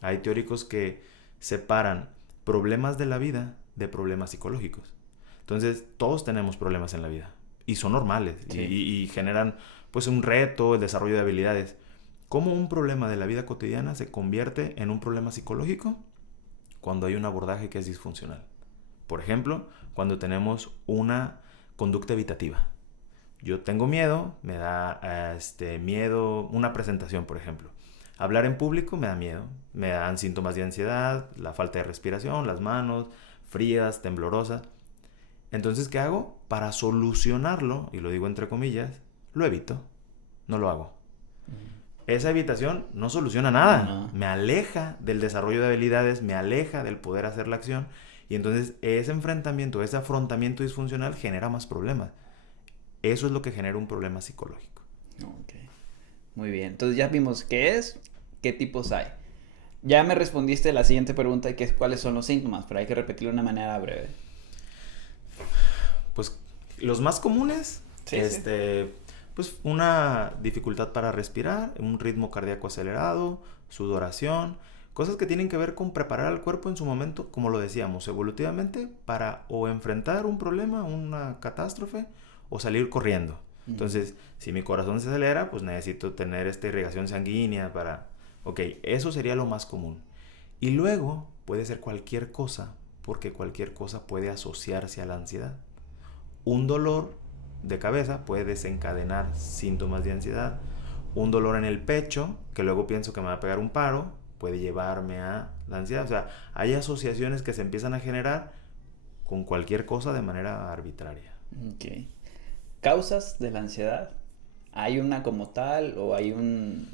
Hay teóricos que separan problemas de la vida de problemas psicológicos. Entonces, todos tenemos problemas en la vida y son normales Sí. y generan pues un reto, el desarrollo de habilidades. ¿Cómo un problema de la vida cotidiana se convierte en un problema psicológico? Cuando hay un abordaje que es disfuncional. Por ejemplo, cuando tenemos una conducta evitativa. Yo tengo miedo, me da miedo una presentación, por ejemplo. Hablar en público me da miedo, me dan síntomas de ansiedad, la falta de respiración, las manos frías, temblorosas. Entonces, ¿qué hago? Para solucionarlo, y lo digo entre comillas, lo evito, no lo hago. Esa evitación no soluciona nada, No. me aleja del desarrollo de habilidades, me aleja del poder hacer la acción, y entonces ese enfrentamiento, ese afrontamiento disfuncional genera más problemas. Eso es lo que genera un problema psicológico. Ok. Muy bien. Entonces ya vimos qué es, qué tipos hay. Ya me respondiste la siguiente pregunta, que es cuáles son los síntomas, pero hay que repetirlo de una manera breve. Pues los más comunes, Sí, pues una dificultad para respirar, un ritmo cardíaco acelerado, sudoración, Cosas que tienen que ver con preparar al cuerpo en su momento, como lo decíamos, evolutivamente, para o enfrentar un problema, una catástrofe, o salir corriendo. Entonces, si mi corazón se acelera, pues necesito tener esta irrigación sanguínea para... Ok, eso sería lo más común. Y luego puede ser cualquier cosa, porque cualquier cosa puede asociarse a la ansiedad. Un dolor de cabeza puede desencadenar síntomas de ansiedad. Un dolor en el pecho, que luego pienso que me va a pegar un paro, puede llevarme a la ansiedad. O sea, hay asociaciones que se empiezan a generar con cualquier cosa de manera arbitraria. Ok. Causas de la ansiedad. ¿Hay una como tal o hay un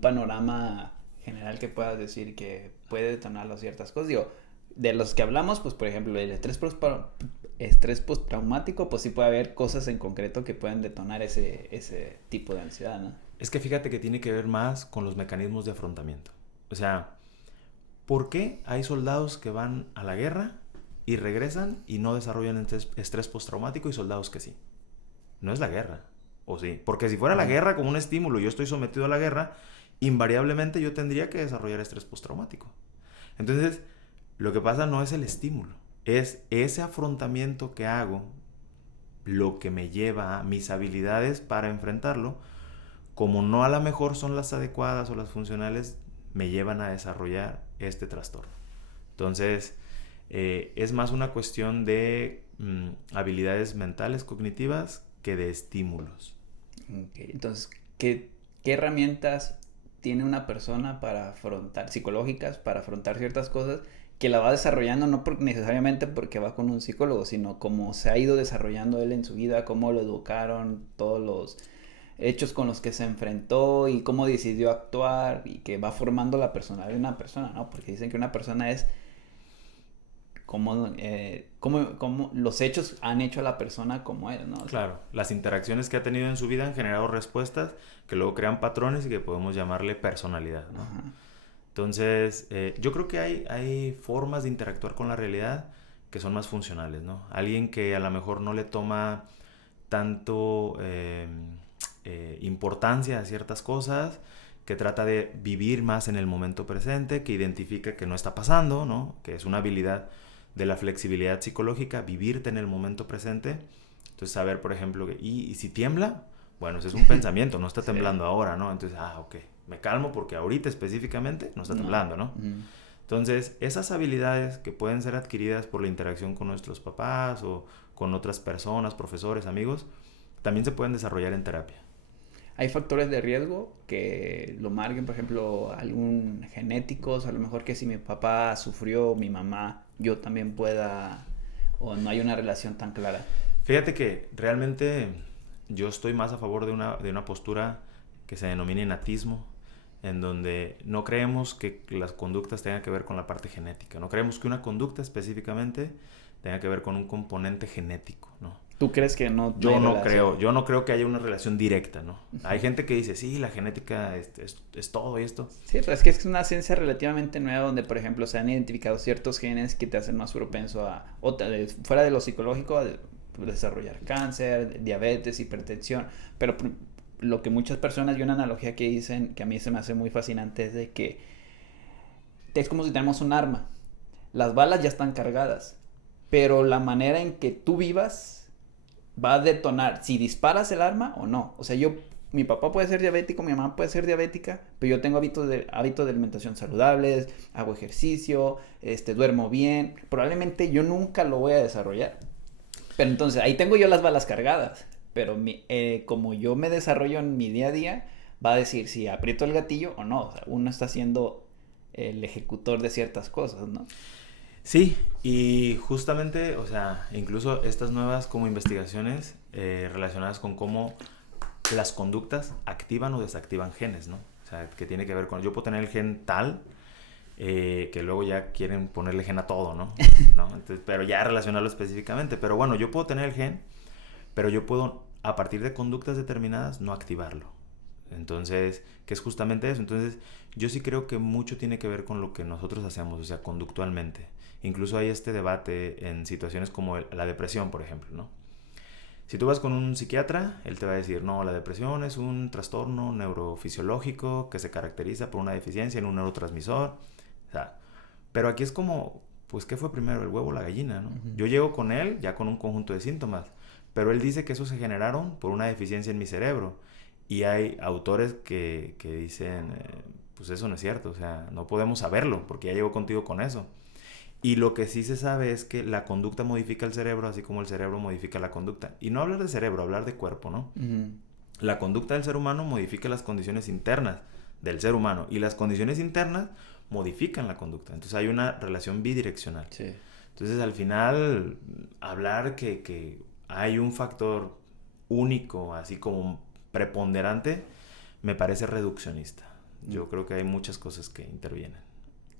panorama general que puedas decir que puede detonarlo ciertas cosas? Digo, de los que hablamos, pues por ejemplo, el estrés postraumático, pues sí puede haber cosas en concreto que pueden detonar ese tipo de ansiedad, ¿no? Es que fíjate que tiene que ver más con los mecanismos de afrontamiento. O sea, ¿por qué hay soldados que van a la guerra y regresan y no desarrollan estrés postraumático y soldados que sí? No es la guerra, ¿o sí? Porque si fuera la guerra como un estímulo y yo estoy sometido a la guerra, invariablemente yo tendría que desarrollar estrés postraumático. Entonces, lo que pasa no es el estímulo, es ese afrontamiento que hago lo que me lleva a mis habilidades para enfrentarlo, como no a lo mejor son las adecuadas o las funcionales, me llevan a desarrollar este trastorno. Entonces, es más una cuestión de habilidades mentales, cognitivas, que de estímulos. Okay. Entonces, ¿qué herramientas tiene una persona para afrontar, psicológicas, para afrontar ciertas cosas que la va desarrollando no necesariamente porque va con un psicólogo, sino cómo se ha ido desarrollando él en su vida, cómo lo educaron, todos los hechos con los que se enfrentó y cómo decidió actuar y que va formando la personalidad de una persona, ¿no? Porque dicen que una persona es cómo los hechos han hecho a la persona como es, ¿no? O sea, claro, las interacciones que ha tenido en su vida han generado respuestas que luego crean patrones y que podemos llamarle personalidad, ¿no? ajá. Entonces, yo creo que hay formas de interactuar con la realidad que son más funcionales, ¿no? Alguien que a lo mejor no le toma tanto importancia a ciertas cosas, que trata de vivir más en el momento presente, que identifica que no está pasando, ¿no? Que es una habilidad de la flexibilidad psicológica, vivirte en el momento presente. Entonces, saber, por ejemplo, ¿y si tiembla? Bueno, ese es un pensamiento, no está Sí. temblando ahora, ¿no? Entonces, ok, me calmo porque ahorita específicamente no está temblando, ¿no? Entonces, esas habilidades que pueden ser adquiridas por la interacción con nuestros papás o con otras personas, profesores, amigos, también se pueden desarrollar en terapia. Hay factores de riesgo que lo marquen, por ejemplo, algún genéticos, a lo mejor que si mi papá sufrió, mi mamá, yo también pueda, o no hay una relación tan clara. Fíjate que realmente yo estoy más a favor de una postura que se denomina innatismo, en donde no creemos que las conductas tengan que ver con la parte genética. No creemos que una conducta específicamente tenga que ver con un componente genético, ¿no? ¿Tú crees que no Yo hay no relación? yo no creo que haya una relación directa, ¿no? Hay gente que dice, sí, la genética es todo y esto. Sí, pero es que es una ciencia relativamente nueva donde, por ejemplo, se han identificado ciertos genes que te hacen más propenso a, fuera de lo psicológico, a desarrollar cáncer, diabetes, hipertensión. Pero lo que muchas personas, y una analogía que dicen, que a mí se me hace muy fascinante, es de que es como si tenemos un arma. Las balas ya están cargadas, pero la manera en que tú vivas va a detonar si disparas el arma o no. O sea, mi papá puede ser diabético, mi mamá puede ser diabética, pero yo tengo hábitos de alimentación saludables, hago ejercicio, duermo bien. Probablemente yo nunca lo voy a desarrollar. Pero entonces, ahí tengo yo las balas cargadas. Pero como yo me desarrollo en mi día a día, va a decir si aprieto el gatillo o no. O sea, uno está siendo el ejecutor de ciertas cosas, ¿no? Sí, y justamente, o sea, incluso estas nuevas como investigaciones relacionadas con cómo las conductas activan o desactivan genes, ¿no? O sea, que tiene que ver con, yo puedo tener el gen tal, que luego ya quieren ponerle gen a todo, ¿no? Entonces, pero ya relacionarlo específicamente. Pero bueno, yo puedo tener el gen, pero yo puedo, a partir de conductas determinadas, no activarlo. Entonces, ¿qué es justamente eso? Entonces, yo sí creo que mucho tiene que ver con lo que nosotros hacemos, o sea, conductualmente. Incluso hay este debate en situaciones como la depresión, por ejemplo, ¿no? Si tú vas con un psiquiatra, él te va a decir, no, la depresión es un trastorno neurofisiológico que se caracteriza por una deficiencia en un neurotransmisor. O sea, pero aquí es como, pues, ¿qué fue primero, el huevo o la gallina, no? Ujú. Yo llego con él ya con un conjunto de síntomas, pero él dice que esos se generaron por una deficiencia en mi cerebro. Y hay autores que dicen, pues eso no es cierto, o sea, no podemos saberlo porque ya llegó contigo con eso. Y lo que sí se sabe es que la conducta modifica el cerebro, así como el cerebro modifica la conducta. Y no hablar de cerebro, hablar de cuerpo, ¿no? Ujú. La conducta del ser humano modifica las condiciones internas del ser humano y las condiciones internas modifican la conducta. Entonces hay una relación bidireccional. Sí. Entonces al final hablar que hay un factor único, así como preponderante, me parece reduccionista. Yo creo que hay muchas cosas que intervienen.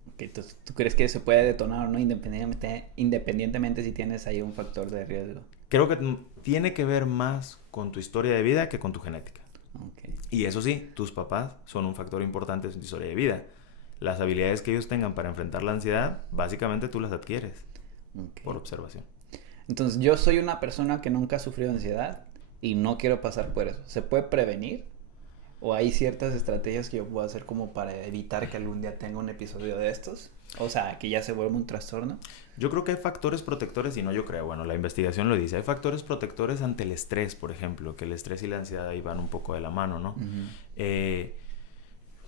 Ok, entonces, ¿tú crees que se puede detonar o no independientemente si tienes ahí un factor de riesgo? Creo que tiene que ver más con tu historia de vida que con tu genética. Ok. Y eso sí, tus papás son un factor importante en tu historia de vida. Las habilidades que ellos tengan para enfrentar la ansiedad, básicamente tú las adquieres Ok. por observación. Entonces, yo soy una persona que nunca ha sufrido ansiedad y no quiero pasar por eso. ¿Se puede prevenir? ¿O hay ciertas estrategias que yo puedo hacer como para evitar que algún día tenga un episodio de estos? O sea, que ya se vuelva un trastorno. Yo creo que hay factores protectores, y no yo creo, bueno, la investigación lo dice, hay factores protectores ante el estrés, por ejemplo, que el estrés y la ansiedad ahí van un poco de la mano, ¿no? Uh-huh.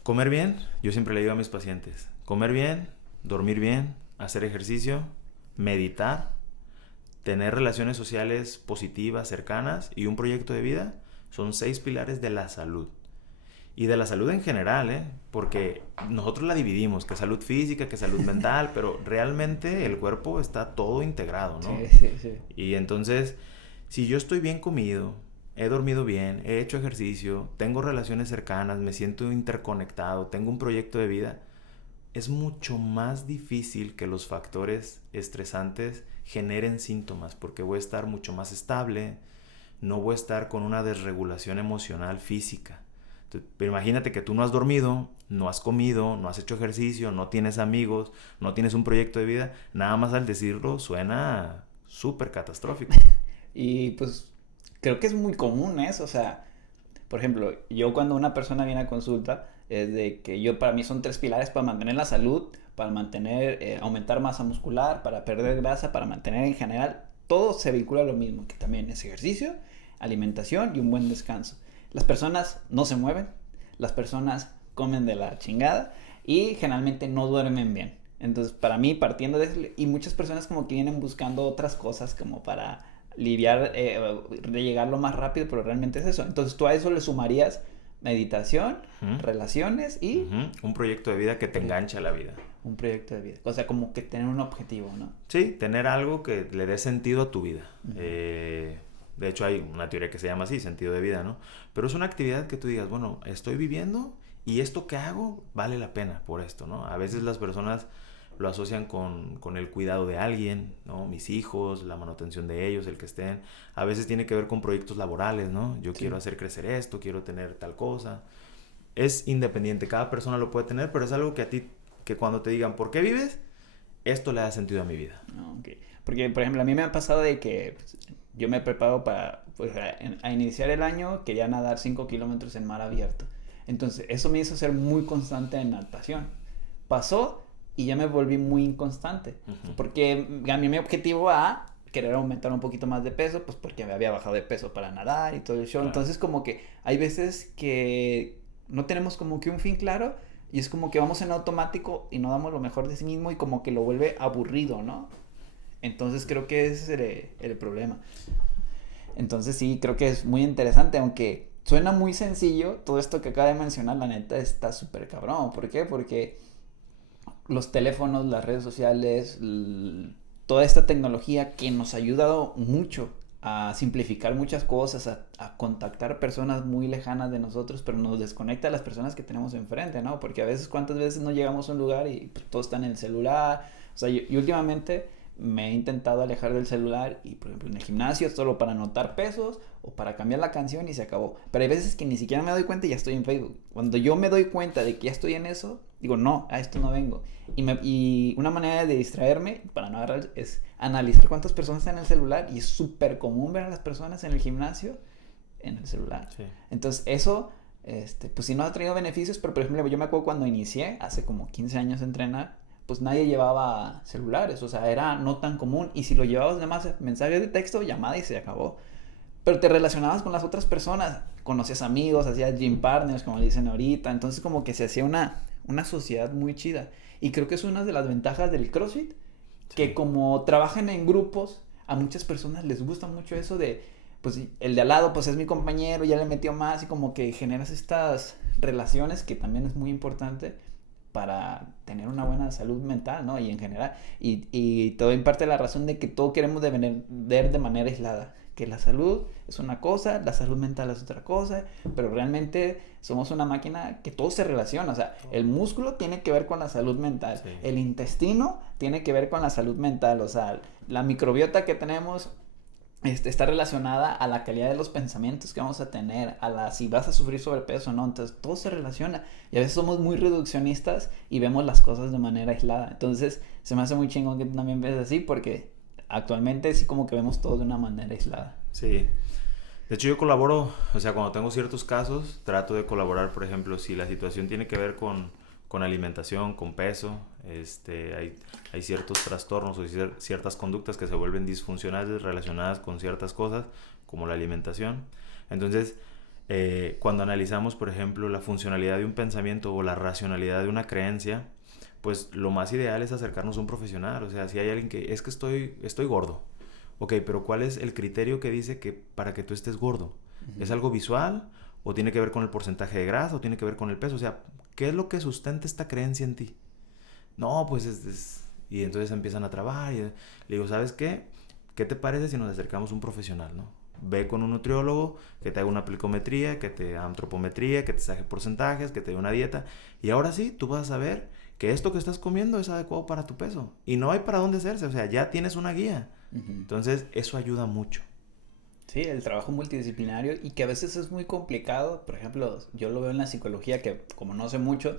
Comer bien, yo siempre le digo a mis pacientes, comer bien, dormir bien, hacer ejercicio, meditar, tener relaciones sociales positivas, cercanas y un proyecto de vida, son 6 pilares de la salud. Y de la salud en general, ¿eh? Porque nosotros la dividimos, que salud física, que salud mental, pero realmente el cuerpo está todo integrado, ¿no? Sí. Y entonces, si yo estoy bien comido, he dormido bien, he hecho ejercicio, tengo relaciones cercanas, me siento interconectado, tengo un proyecto de vida, es mucho más difícil que los factores estresantes generen síntomas, porque voy a estar mucho más estable, no voy a estar con una desregulación emocional física. Pero imagínate que tú no has dormido, no has comido, no has hecho ejercicio, no tienes amigos, no tienes un proyecto de vida. Nada más al decirlo suena súper catastrófico. Y pues creo que es muy común eso. O sea, por ejemplo, yo cuando una persona viene a consulta, es de que para mí son 3 pilares para mantener la salud, para mantener, aumentar masa muscular, para perder grasa, para mantener en general, todo se vincula a lo mismo, que también es ejercicio, alimentación y un buen descanso. Las personas no se mueven, las personas comen de la chingada y generalmente no duermen bien. Entonces, para mí, partiendo de eso, y muchas personas como que vienen buscando otras cosas como para aliviar, llegarlo más rápido, pero realmente es eso. Entonces, tú a eso le sumarías meditación, relaciones y... Un proyecto de vida que te enganche a la vida. Un proyecto de vida. O sea, como que tener un objetivo, ¿no? Sí, tener algo que le dé sentido a tu vida. De hecho, hay una teoría que se llama así, sentido de vida, ¿no? Pero es una actividad que tú digas, bueno, estoy viviendo y esto que hago vale la pena por esto, ¿no? A veces las personas lo asocian con el cuidado de alguien, ¿no? Mis hijos, la manutención de ellos, el que estén. A veces tiene que ver con proyectos laborales, ¿no? Yo quiero hacer crecer esto, quiero tener tal cosa. Es independiente, cada persona lo puede tener, pero es algo que a ti, que cuando te digan, ¿por qué vives? Esto le da sentido a mi vida. Okay. Porque, por ejemplo, a mí me ha pasado de que yo me preparo para, pues, a iniciar el año, quería nadar 5 kilómetros en mar abierto. Entonces, eso me hizo ser muy constante en natación. Pasó y ya me volví muy inconstante. Porque cambié mi objetivo a querer aumentar un poquito más de peso, pues porque me había bajado de peso para nadar y todo el show. Claro. Entonces, como que hay veces que no tenemos como que un fin claro y es como que vamos en automático y no damos lo mejor de sí mismo y como que lo vuelve aburrido, ¿no? Entonces creo que ese es el problema. Entonces sí, creo que es muy interesante, aunque suena muy sencillo, todo esto que acaba de mencionar, la neta está súper cabrón. ¿Por qué? Porque los teléfonos, las redes sociales, toda esta tecnología que nos ha ayudado mucho a simplificar muchas cosas, a contactar personas muy lejanas de nosotros, pero nos desconecta a las personas que tenemos enfrente, ¿no? Porque a veces, ¿cuántas veces no llegamos a un lugar y pues, todo está en el celular? O sea, yo últimamente me he intentado alejar del celular y, por ejemplo, en el gimnasio solo para anotar pesos o para cambiar la canción y se acabó. Pero hay veces que ni siquiera me doy cuenta y ya estoy en Facebook. Cuando yo me doy cuenta de que ya estoy en eso, digo, no, a esto no vengo. Y una manera de distraerme, para no agarrar, es analizar cuántas personas están en el celular y es súper común ver a las personas en el gimnasio en el celular. Sí. Entonces, eso, pues sí nos ha traído beneficios, pero por ejemplo, yo me acuerdo cuando inicié, hace como 15 años a entrenar, pues nadie llevaba celulares, o sea, era no tan común. Y si lo llevabas nada más mensajes de texto, llamada y se acabó. Pero te relacionabas con las otras personas, conocías amigos, hacías gym partners, como dicen ahorita. Entonces como que se hacía una sociedad muy chida. Y creo que es una de las ventajas del CrossFit, que como trabajan en grupos, a muchas personas les gusta mucho eso de, pues el de al lado pues es mi compañero, ya le metió más y como que generas estas relaciones que también es muy importante para tener una buena salud mental, ¿no? Y en general, y todo en parte de la razón de que todo queremos ver de manera aislada, que la salud es una cosa, la salud mental es otra cosa, pero realmente somos una máquina que todo se relaciona, o sea, el músculo tiene que ver con la salud mental, Sí. el intestino tiene que ver con la salud mental, o sea, la microbiota que tenemos está relacionada a la calidad de los pensamientos que vamos a tener, si vas a sufrir sobrepeso o no, entonces todo se relaciona y a veces somos muy reduccionistas y vemos las cosas de manera aislada, entonces se me hace muy chingón que tú también ves así porque actualmente sí como que vemos todo de una manera aislada. Sí. De hecho, yo colaboro, o sea, cuando tengo ciertos casos, trato de colaborar, por ejemplo, si la situación tiene que ver con alimentación, con peso, hay ciertos trastornos o ciertas conductas que se vuelven disfuncionales relacionadas con ciertas cosas, como la alimentación. Entonces, cuando analizamos, por ejemplo, la funcionalidad de un pensamiento o la racionalidad de una creencia, pues lo más ideal es acercarnos a un profesional. O sea, si hay alguien que es que estoy gordo. Ok, pero ¿cuál es el criterio que dice que para que tú estés gordo? Uh-huh. ¿Es algo visual? ¿O tiene que ver con el porcentaje de grasa? ¿O tiene que ver con el peso? O sea, ¿qué es lo que sustenta esta creencia en ti? No, pues y entonces empiezan a trabajar y le digo, ¿sabes qué? ¿Qué te parece si nos acercamos a un profesional, no? Ve con un nutriólogo que te haga una plicometría, que te haga antropometría, que te saque porcentajes, que te dé una dieta. Y ahora sí, tú vas a saber que esto que estás comiendo es adecuado para tu peso. Y no hay para dónde hacerse, o sea, ya tienes una guía. Uh-huh. Entonces, eso ayuda mucho. Sí, el trabajo multidisciplinario y que a veces es muy complicado. Por ejemplo, yo lo veo en la psicología, que como no sé mucho,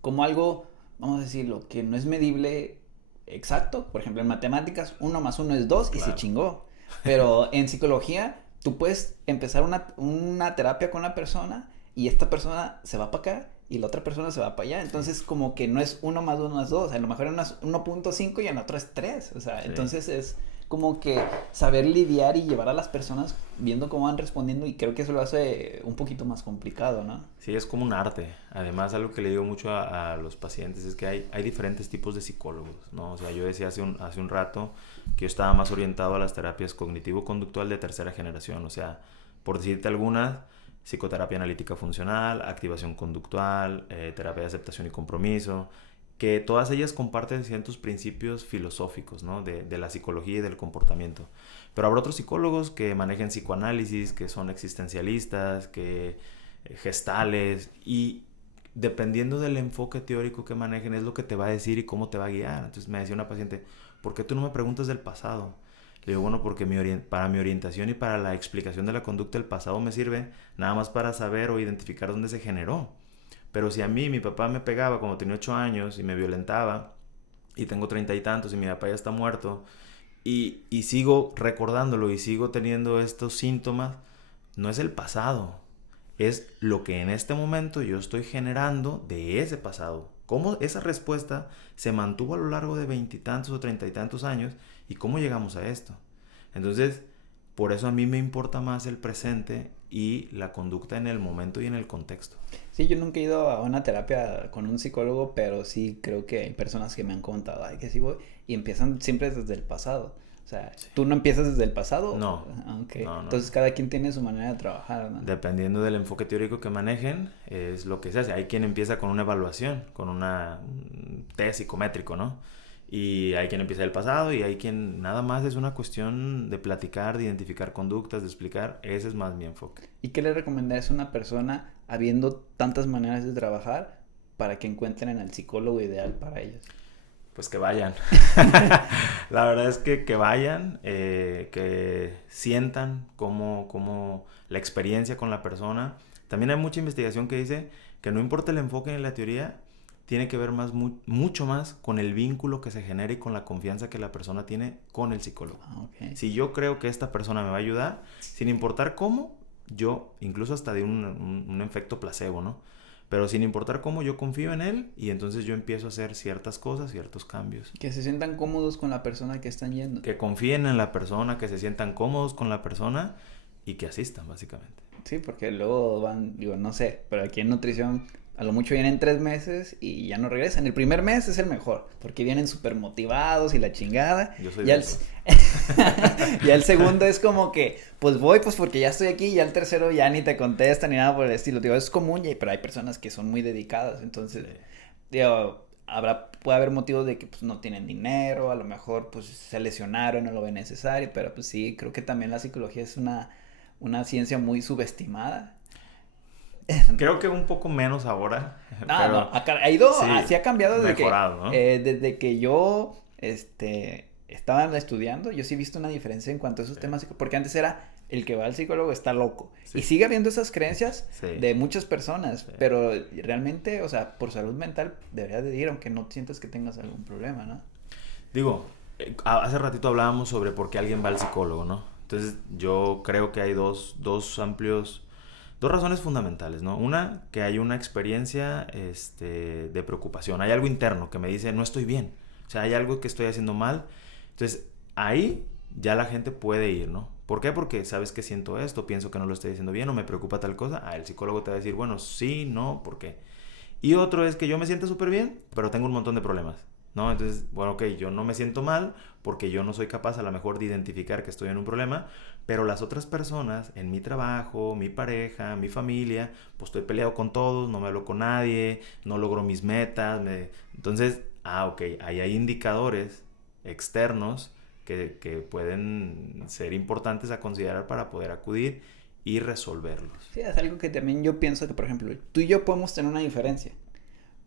como algo, vamos a decirlo, que no es medible exacto. Por ejemplo, en matemáticas, 1 más 1 es 2 y se chingó. Pero en psicología, tú puedes empezar una terapia con una persona y esta persona se va para acá y la otra persona se va para allá. Entonces, como que no es 1 más 1 es 2. A lo mejor en 1.5 y en otro es 3. O sea, entonces es como que saber lidiar y llevar a las personas viendo cómo van respondiendo y creo que eso lo hace un poquito más complicado, ¿no? Sí, es como un arte. Además, algo que le digo mucho a los pacientes es que hay diferentes tipos de psicólogos, ¿no? O sea, yo decía hace un rato que yo estaba más orientado a las terapias cognitivo-conductual de tercera generación. O sea, por decirte algunas, psicoterapia analítica funcional, activación conductual, terapia de aceptación y compromiso, que todas ellas comparten ciertos principios filosóficos, ¿no? de la psicología y del comportamiento. Pero habrá otros psicólogos que manejen psicoanálisis, que son existencialistas, gestales, y dependiendo del enfoque teórico que manejen es lo que te va a decir y cómo te va a guiar. Entonces me decía una paciente, ¿por qué tú no me preguntas del pasado? Le digo, bueno, porque para mi orientación y para la explicación de la conducta del pasado me sirve nada más para saber o identificar dónde se generó. Pero si a mí mi papá me pegaba cuando tenía 8 años y me violentaba y tengo 30 y tantos y mi papá ya está muerto y sigo recordándolo y sigo teniendo estos síntomas, no es el pasado, es lo que en este momento yo estoy generando de ese pasado. Cómo esa respuesta se mantuvo a lo largo de 20 y tantos o 30 y tantos años y cómo llegamos a esto. Entonces, por eso a mí me importa más el presente y la conducta en el momento y en el contexto. Sí, yo nunca he ido a una terapia con un psicólogo, pero sí creo que hay personas que me han contado, ay, que sí voy, y empiezan siempre desde el pasado. O sea, Sí. ¿tú no empiezas desde el pasado? No. Okay. No. Entonces cada quien tiene su manera de trabajar, ¿no? Dependiendo del enfoque teórico que manejen, es lo que se hace. Hay quien empieza con una evaluación, con un test psicométrico, ¿no? Y hay quien empieza del pasado y hay quien nada más es una cuestión de platicar, de identificar conductas, de explicar. Ese es más mi enfoque. ¿Y qué le recomendarías a una persona habiendo tantas maneras de trabajar para que encuentren al psicólogo ideal para ellos? Pues que vayan. La verdad es que vayan, que sientan cómo la experiencia con la persona. También hay mucha investigación que dice que no importa el enfoque en la teoría, tiene que ver mucho más con el vínculo que se genera y con la confianza que la persona tiene con el psicólogo. Okay. Si yo creo que esta persona me va a ayudar, sin importar cómo, yo, incluso hasta de un efecto placebo, ¿no? Pero sin importar cómo, yo confío en él y entonces yo empiezo a hacer ciertas cosas, ciertos cambios. Que se sientan cómodos con la persona que están yendo. Que confíen en la persona, que se sientan cómodos con la persona y que asistan, básicamente. Sí, porque luego van, digo, no sé, pero aquí en nutrición a lo mucho vienen 3 meses y ya no regresan. El primer mes es el mejor, porque vienen súper motivados y la chingada. Yo soy ya de eso. Ya el segundo es como que, pues voy, pues porque ya estoy aquí, y ya el tercero ya ni te contesta ni nada por el estilo. Digo, es común, pero hay personas que son muy dedicadas, entonces, digo, puede haber motivos de que pues no tienen dinero, a lo mejor pues se lesionaron, no lo ven necesario, pero pues sí, creo que también la psicología es una ciencia muy subestimada. Creo que un poco menos ahora. No, no, ha ido, sí, así ha cambiado mejorado, ¿no? Desde que yo, estaba estudiando, yo sí he visto una diferencia en cuanto a esos temas, porque antes era el que va al psicólogo está loco, y sigue habiendo esas creencias de muchas personas, pero realmente, o sea, por salud mental deberías de ir, aunque no sientas que tengas algún problema, ¿no? Digo, hace ratito hablábamos sobre por qué alguien va al psicólogo, ¿no? Entonces, yo creo que hay dos razones fundamentales, ¿no? Una, que hay una experiencia de preocupación. Hay algo interno que me dice, no estoy bien. O sea, hay algo que estoy haciendo mal. Entonces, ahí ya la gente puede ir, ¿no? ¿Por qué? Porque sabes que siento esto, pienso que no lo estoy haciendo bien o me preocupa tal cosa. El psicólogo te va a decir, bueno, sí, no, ¿por qué? Y otro es que yo me siento súper bien, pero tengo un montón de problemas, ¿no? Entonces, bueno, ok, yo no me siento mal porque yo no soy capaz a lo mejor de identificar que estoy en un problema, pero las otras personas, en mi trabajo, mi pareja, mi familia, pues estoy peleado con todos, no me hablo con nadie, no logro mis metas, entonces, ok, ahí hay indicadores externos que pueden ser importantes a considerar para poder acudir y resolverlos. Sí, es algo que también yo pienso que, por ejemplo, tú y yo podemos tener una diferencia,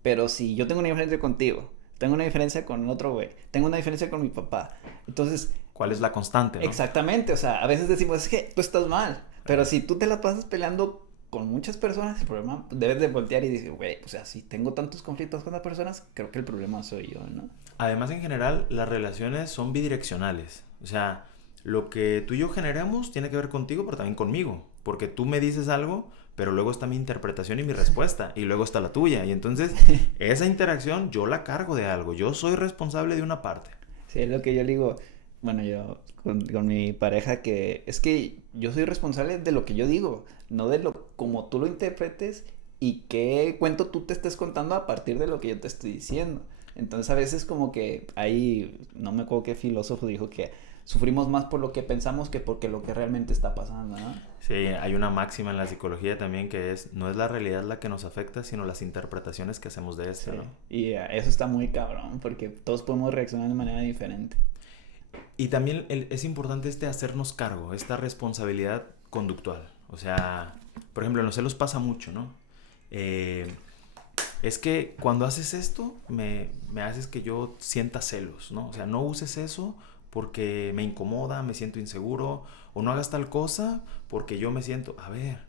pero si yo tengo una diferencia contigo, tengo una diferencia con otro güey, tengo una diferencia con mi papá, entonces... ¿Cuál es la constante, no? Exactamente, o sea, a veces decimos, es que tú estás mal, pero si tú te la pasas peleando con muchas personas, el problema, debes de voltear y decir, güey, o sea, si tengo tantos conflictos con las personas, creo que el problema soy yo, ¿no? Además, en general, las relaciones son bidireccionales, o sea, lo que tú y yo generamos tiene que ver contigo, pero también conmigo, porque tú me dices algo, pero luego está mi interpretación y mi respuesta, y luego está la tuya, y entonces esa interacción yo la cargo de algo, yo soy responsable de una parte. Sí, es lo que yo le digo, bueno, yo con mi pareja, que es que yo soy responsable de lo que yo digo, no de lo como tú lo interpretes y qué cuento tú te estés contando a partir de lo que yo te estoy diciendo. Entonces a veces como que ahí, no me acuerdo qué filósofo dijo que sufrimos más por lo que pensamos que porque lo que realmente está pasando, ¿no? Sí, hay una máxima en la psicología también que es, no es la realidad la que nos afecta, sino las interpretaciones que hacemos de esta, Sí. ¿no? Y eso está muy cabrón, porque todos podemos reaccionar de manera diferente. Y también es importante hacernos cargo, esta responsabilidad conductual. O sea, por ejemplo, en los celos pasa mucho, ¿no? Es que cuando haces esto, me haces que yo sienta celos, ¿no? O sea, no uses eso porque me incomoda, me siento inseguro, o no hagas tal cosa porque yo me siento... A ver,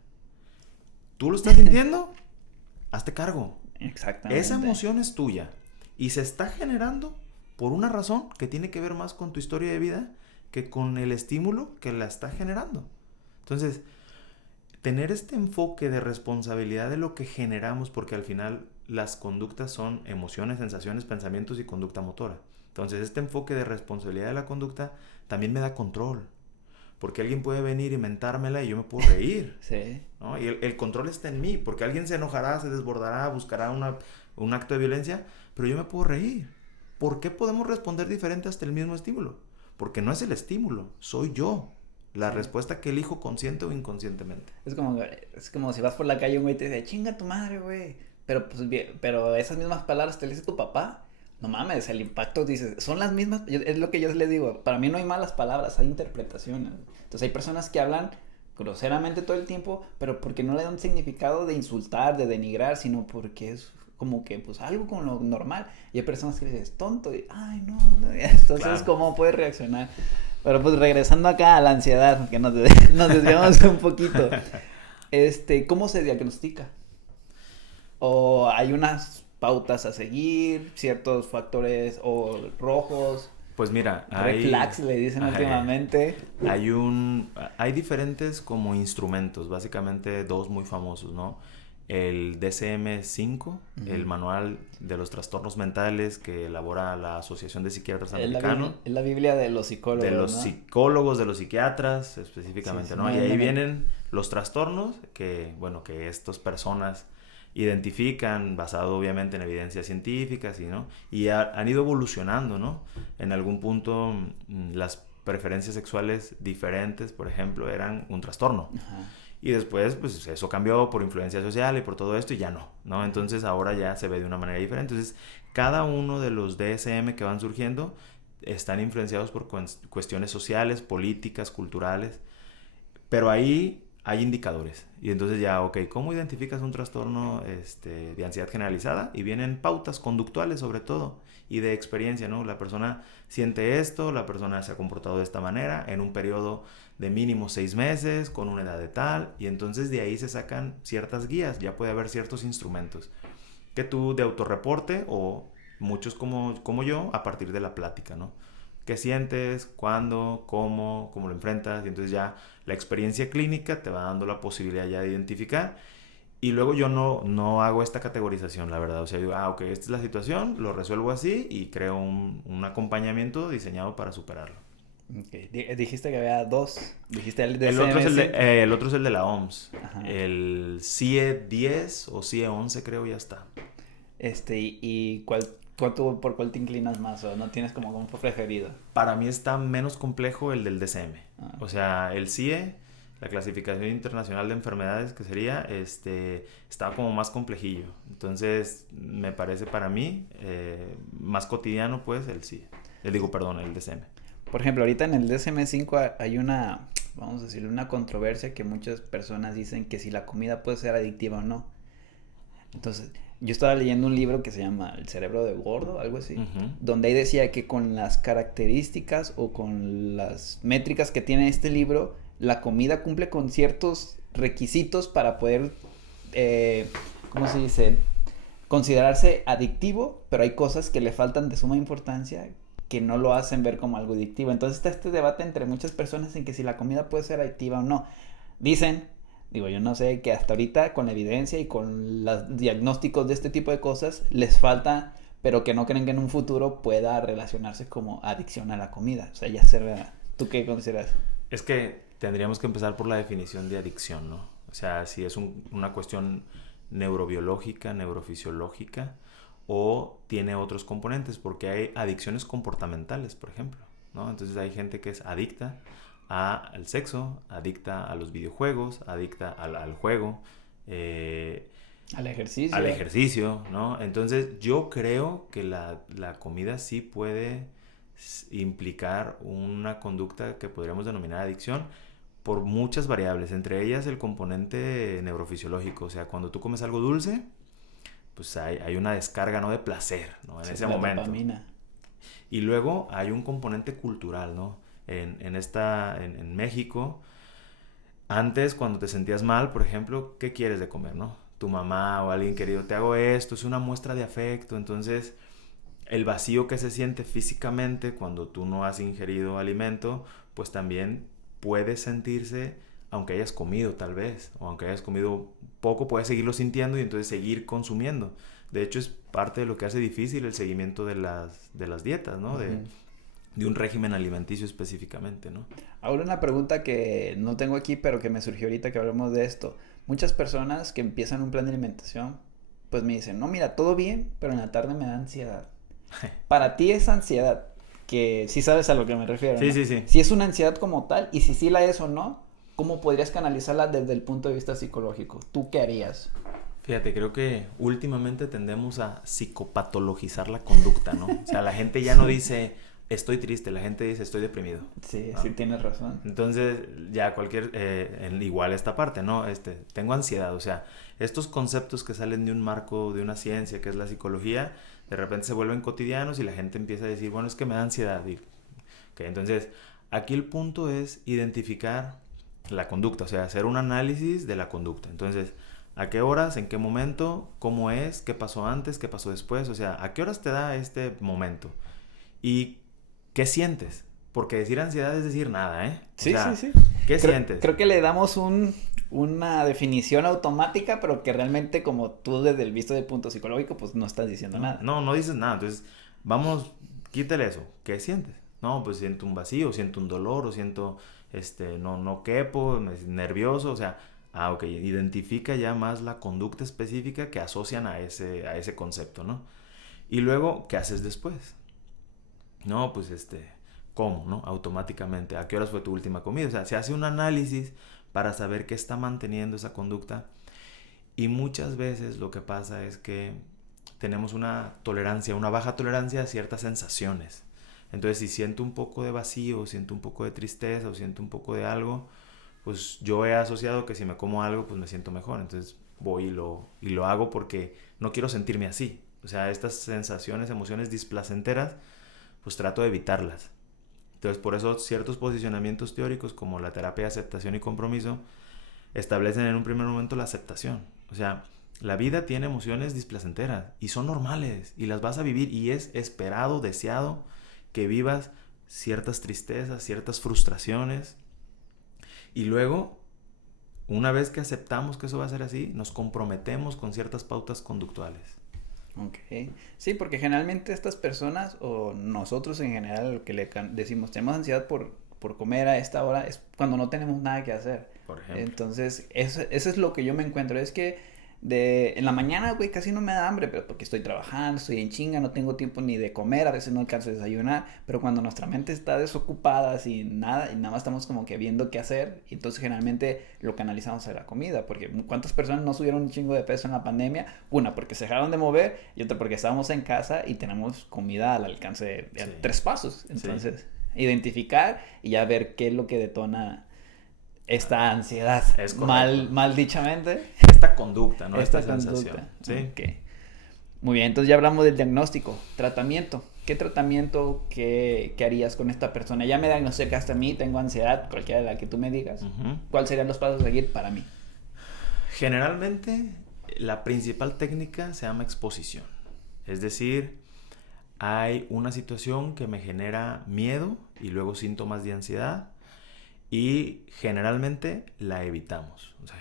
¿tú lo estás sintiendo? Hazte cargo. Exactamente. Esa emoción es tuya y se está generando por una razón que tiene que ver más con tu historia de vida que con el estímulo que la está generando. Entonces, tener este enfoque de responsabilidad de lo que generamos, porque al final las conductas son emociones, sensaciones, pensamientos y conducta motora. Entonces, este enfoque de responsabilidad de la conducta también me da control. Porque alguien puede venir y mentármela y yo me puedo reír. Sí. ¿No? Y el control está en mí, porque alguien se enojará, se desbordará, buscará un acto de violencia, pero yo me puedo reír. ¿Por qué podemos responder diferente hasta el mismo estímulo? Porque no es el estímulo, soy yo. La respuesta que elijo consciente o inconscientemente. Es como si vas por la calle y un güey te dice, chinga tu madre, güey. Pero esas mismas palabras te le dice tu papá. No mames, el impacto, dices, son las mismas. Es lo que yo les digo. Para mí no hay malas palabras, hay interpretaciones. Entonces hay personas que hablan groseramente todo el tiempo, pero porque no le dan significado de insultar, de denigrar, sino porque es como que pues algo con lo normal. Y hay personas que dices, tonto, y ay no, no. Entonces, Claro. ¿cómo puedes reaccionar? Pero pues regresando acá a la ansiedad, que nos desviamos un poquito. ¿Cómo se diagnostica? ¿O hay unas pautas a seguir, ciertos factores o rojos, Pues mira, red flags le dicen últimamente? hay diferentes como instrumentos, básicamente dos muy famosos, ¿no? El DSM-5, el manual de los trastornos mentales que elabora la Asociación de Psiquiatras Americanos. Es la Biblia de los psicólogos, de los ¿no? psicólogos, de los psiquiatras específicamente, Sí, ¿no? Y ahí vienen los trastornos que estas personas identifican basado obviamente en evidencias científicas ¿no? Y han ido evolucionando, ¿no? En algún punto las preferencias sexuales diferentes, por ejemplo, eran un trastorno. Ajá. Y después, pues eso cambió por influencia social y por todo esto y ya no. Entonces ahora ya se ve de una manera diferente. Entonces, cada uno de los DSM que van surgiendo están influenciados por cuestiones sociales, políticas, culturales. Pero ahí hay indicadores. Y entonces ya, ok, ¿cómo identificas un trastorno de ansiedad generalizada? Y vienen pautas conductuales sobre todo y de experiencia, ¿no? La persona siente esto, la persona se ha comportado de esta manera en un periodo de mínimo 6 meses, con una edad de tal, y entonces de ahí se sacan ciertas guías, ya puede haber ciertos instrumentos que tú de autorreporte o muchos como yo a partir de la plática, ¿no? ¿Qué sientes? ¿Cuándo? ¿Cómo? ¿Cómo lo enfrentas? Y entonces ya la experiencia clínica te va dando la posibilidad ya de identificar. Y luego yo no hago esta categorización, la verdad. O sea, digo, ok, esta es la situación, lo resuelvo así y creo un acompañamiento diseñado para superarlo. Okay. Dijiste que había dos. Dijiste el El otro, DSM-5. el otro es el de la OMS. Ajá. El CIE 10 o CIE 11 creo ya está. ¿Y por cuál te inclinas más? ¿O no tienes como un preferido? Para mí está menos complejo el del DSM. Ah, O sea, el CIE, la Clasificación Internacional de Enfermedades, que sería, estaba como más complejillo. Entonces, me parece para mí más cotidiano, pues, el CIE. El DSM. Por ejemplo, ahorita en el DSM-5 hay una, vamos a decirle, una controversia que muchas personas dicen que si la comida puede ser adictiva o no. Entonces, yo estaba leyendo un libro que se llama El cerebro de gordo, algo así, donde ahí decía que con las características o con las métricas que tiene este libro, la comida cumple con ciertos requisitos para poder, ¿cómo se dice? Considerarse adictivo, pero hay cosas que le faltan de suma importancia que no lo hacen ver como algo adictivo. Entonces está este debate entre muchas personas en que si la comida puede ser adictiva o no. Dicen, digo, yo no sé, que hasta ahorita con la evidencia y con los diagnósticos de este tipo de cosas les falta, pero que no creen que en un futuro pueda relacionarse como adicción a la comida. O sea, ya ser, ¿tú qué consideras? Es que tendríamos que empezar por la definición de adicción, ¿no? O sea, si es una cuestión neurobiológica, neurofisiológica, o tiene otros componentes, porque hay adicciones comportamentales, por ejemplo, ¿no? Entonces hay gente que es adicta al sexo, adicta a los videojuegos, adicta al juego, al ejercicio. Al ejercicio, ¿no? Entonces yo creo que la comida sí puede implicar una conducta que podríamos denominar adicción por muchas variables, entre ellas el componente neurofisiológico. O sea, cuando tú comes algo dulce, pues hay una descarga, ¿no?, de placer, ¿no?, en ese momento. Dopamina. Y luego hay un componente cultural, ¿no? En México, antes cuando te sentías mal, por ejemplo, ¿qué quieres de comer, no? Tu mamá o alguien querido, te hago esto, es una muestra de afecto. Entonces, el vacío que se siente físicamente cuando tú no has ingerido alimento, pues también puede sentirse, aunque hayas comido tal vez, o aunque hayas comido poco, puedes seguirlo sintiendo y entonces seguir consumiendo. De hecho, es parte de lo que hace difícil el seguimiento de las dietas, ¿no? De un régimen alimenticio específicamente, ¿no? Ahora una pregunta que no tengo aquí, pero que me surgió ahorita que hablamos de esto. Muchas personas que empiezan un plan de alimentación, pues me dicen, no, mira, todo bien, pero en la tarde me da ansiedad. Para ti esa ansiedad, que sí sabes a lo que me refiero, Sí, ¿no? sí, sí. Si es una ansiedad como tal, y si sí la es o no, ¿cómo podrías canalizarla desde el punto de vista psicológico? ¿Tú qué harías? Fíjate, creo que últimamente tendemos a psicopatologizar la conducta, ¿no? O sea, la gente ya no dice, estoy triste, la gente dice estoy deprimido. Sí, ¿no? sí tienes razón. Entonces, ya igual esta parte, ¿no? Tengo ansiedad, o sea, estos conceptos que salen de un marco, de una ciencia que es la psicología, de repente se vuelven cotidianos y la gente empieza a decir, bueno, es que me da ansiedad. Okay, entonces, aquí el punto es identificar la conducta, o sea, hacer un análisis de la conducta. Entonces, ¿a qué horas, en qué momento, cómo es, qué pasó antes, qué pasó después? O sea, ¿a qué horas te da este momento? ¿Y qué sientes? Porque decir ansiedad es decir nada, ¿eh? O Sí, sea, sí, sí. ¿qué sientes? Creo que le damos una definición automática, pero que realmente como tú desde el visto de punto psicológico, pues no estás diciendo nada. No dices nada. Entonces, vamos, quítale eso. ¿Qué sientes? No, pues siento un vacío, siento un dolor, o siento, no quepo, me siento nervioso, o sea, ok, identifica ya más la conducta específica que asocian a ese concepto, ¿no? Y luego, ¿qué haces después? No, pues ¿cómo, no? Automáticamente, ¿a qué horas fue tu última comida? O sea, se hace un análisis para saber qué está manteniendo esa conducta. Y muchas veces lo que pasa es que tenemos una baja tolerancia a ciertas sensaciones. Entonces, si siento un poco de vacío, siento un poco de tristeza o siento un poco de algo, pues yo he asociado que si me como algo, pues me siento mejor. Entonces voy y lo hago porque no quiero sentirme así. O sea, estas sensaciones, emociones displacenteras, pues trato de evitarlas. Entonces, por eso ciertos posicionamientos teóricos como la terapia de aceptación y compromiso establecen en un primer momento la aceptación. O sea, la vida tiene emociones displacenteras y son normales y las vas a vivir y es esperado, deseado que vivas ciertas tristezas, ciertas frustraciones y luego, una vez que aceptamos que eso va a ser así, nos comprometemos con ciertas pautas conductuales. Ok. Sí, porque generalmente estas personas o nosotros en general lo que decimos, tenemos ansiedad por comer a esta hora, es cuando no tenemos nada que hacer. Por ejemplo. Entonces, eso es lo que yo me encuentro. Es que en la mañana, güey, casi no me da hambre, pero porque estoy trabajando, estoy en chinga, no tengo tiempo ni de comer, a veces no alcanzo a desayunar, pero cuando nuestra mente está desocupada, sin nada, y nada más estamos como que viendo qué hacer, y entonces generalmente lo canalizamos a la comida, porque ¿cuántas personas no subieron un chingo de peso en la pandemia? Una, porque se dejaron de mover, y otra, porque estábamos en casa y tenemos comida al alcance de 3 pasos. Entonces, identificar y ya ver qué es lo que detona esta ansiedad, Es correcto. mal dichamente. Esta conducta, ¿no? Esta sensación. Conducta. Sí. Okay. Muy bien, entonces ya hablamos del diagnóstico. Tratamiento. ¿Qué tratamiento qué harías con esta persona? Ya me diagnosticaste a mí, tengo ansiedad, cualquiera de la que tú me digas. Uh-huh. ¿Cuáles serían los pasos a seguir para mí? Generalmente, la principal técnica se llama exposición. Es decir, hay una situación que me genera miedo y luego síntomas de ansiedad y generalmente la evitamos. O sea,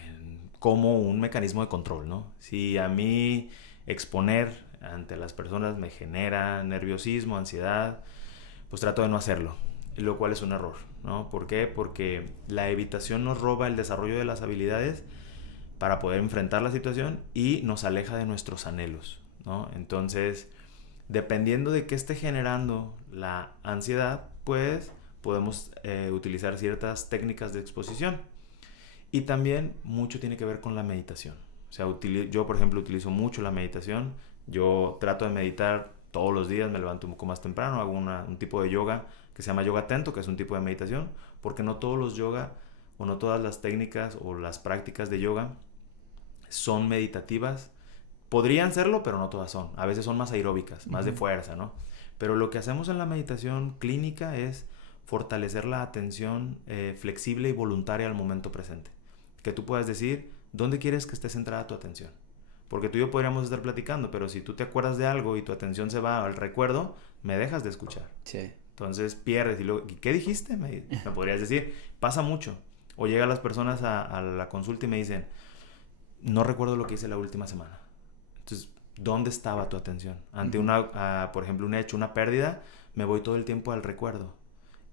como un mecanismo de control, ¿no? Si a mí exponer ante las personas me genera nerviosismo, ansiedad, pues trato de no hacerlo, lo cual es un error, ¿no? ¿Por qué? Porque la evitación nos roba el desarrollo de las habilidades para poder enfrentar la situación y nos aleja de nuestros anhelos, ¿no? Entonces, dependiendo de qué esté generando la ansiedad, pues podemos utilizar ciertas técnicas de exposición. Y también mucho tiene que ver con la meditación. O sea, yo, por ejemplo, utilizo mucho la meditación. Yo trato de meditar todos los días, me levanto un poco más temprano, hago un tipo de yoga que se llama yoga atento, que es un tipo de meditación, porque no todos los yoga o no todas las técnicas o las prácticas de yoga son meditativas. Podrían serlo, pero no todas son. A veces son más aeróbicas, más de fuerza, ¿no? Pero lo que hacemos en la meditación clínica es fortalecer la atención flexible y voluntaria al momento presente. Que tú puedas decir, ¿dónde quieres que esté centrada tu atención? Porque tú y yo podríamos estar platicando, pero si tú te acuerdas de algo y tu atención se va al recuerdo, me dejas de escuchar. Sí. Entonces pierdes. Y luego, ¿qué dijiste? Me podrías decir. Pasa mucho. O llegan las personas a la consulta y me dicen, no recuerdo lo que hice la última semana. Entonces, ¿dónde estaba tu atención? Ante por ejemplo, un hecho, una pérdida, me voy todo el tiempo al recuerdo.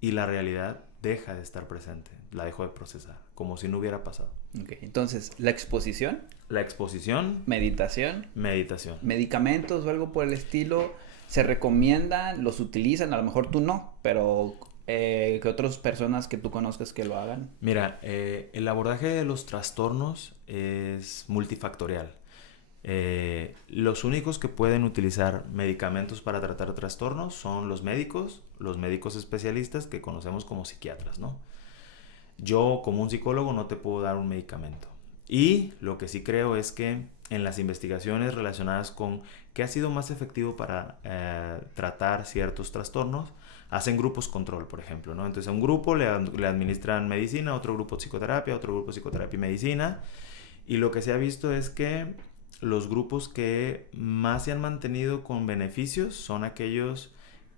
Y la realidad deja de estar presente, la dejo de procesar, como si no hubiera pasado. Okay. Entonces, la exposición. La exposición. Meditación. Medicamentos o algo por el estilo, se recomiendan, los utilizan, a lo mejor tú no, pero que otras personas que tú conozcas que lo hagan. Mira, el abordaje de los trastornos es multifactorial. Los únicos que pueden utilizar medicamentos para tratar trastornos son los médicos especialistas que conocemos como psiquiatras, ¿no? Yo, como un psicólogo, no te puedo dar un medicamento. Y lo que sí creo es que en las investigaciones relacionadas con qué ha sido más efectivo para tratar ciertos trastornos, hacen grupos control, por ejemplo, ¿no? Entonces a un grupo le administran medicina, a otro grupo psicoterapia, a otro grupo psicoterapia y medicina. Y lo que se ha visto es que los grupos que más se han mantenido con beneficios son aquellos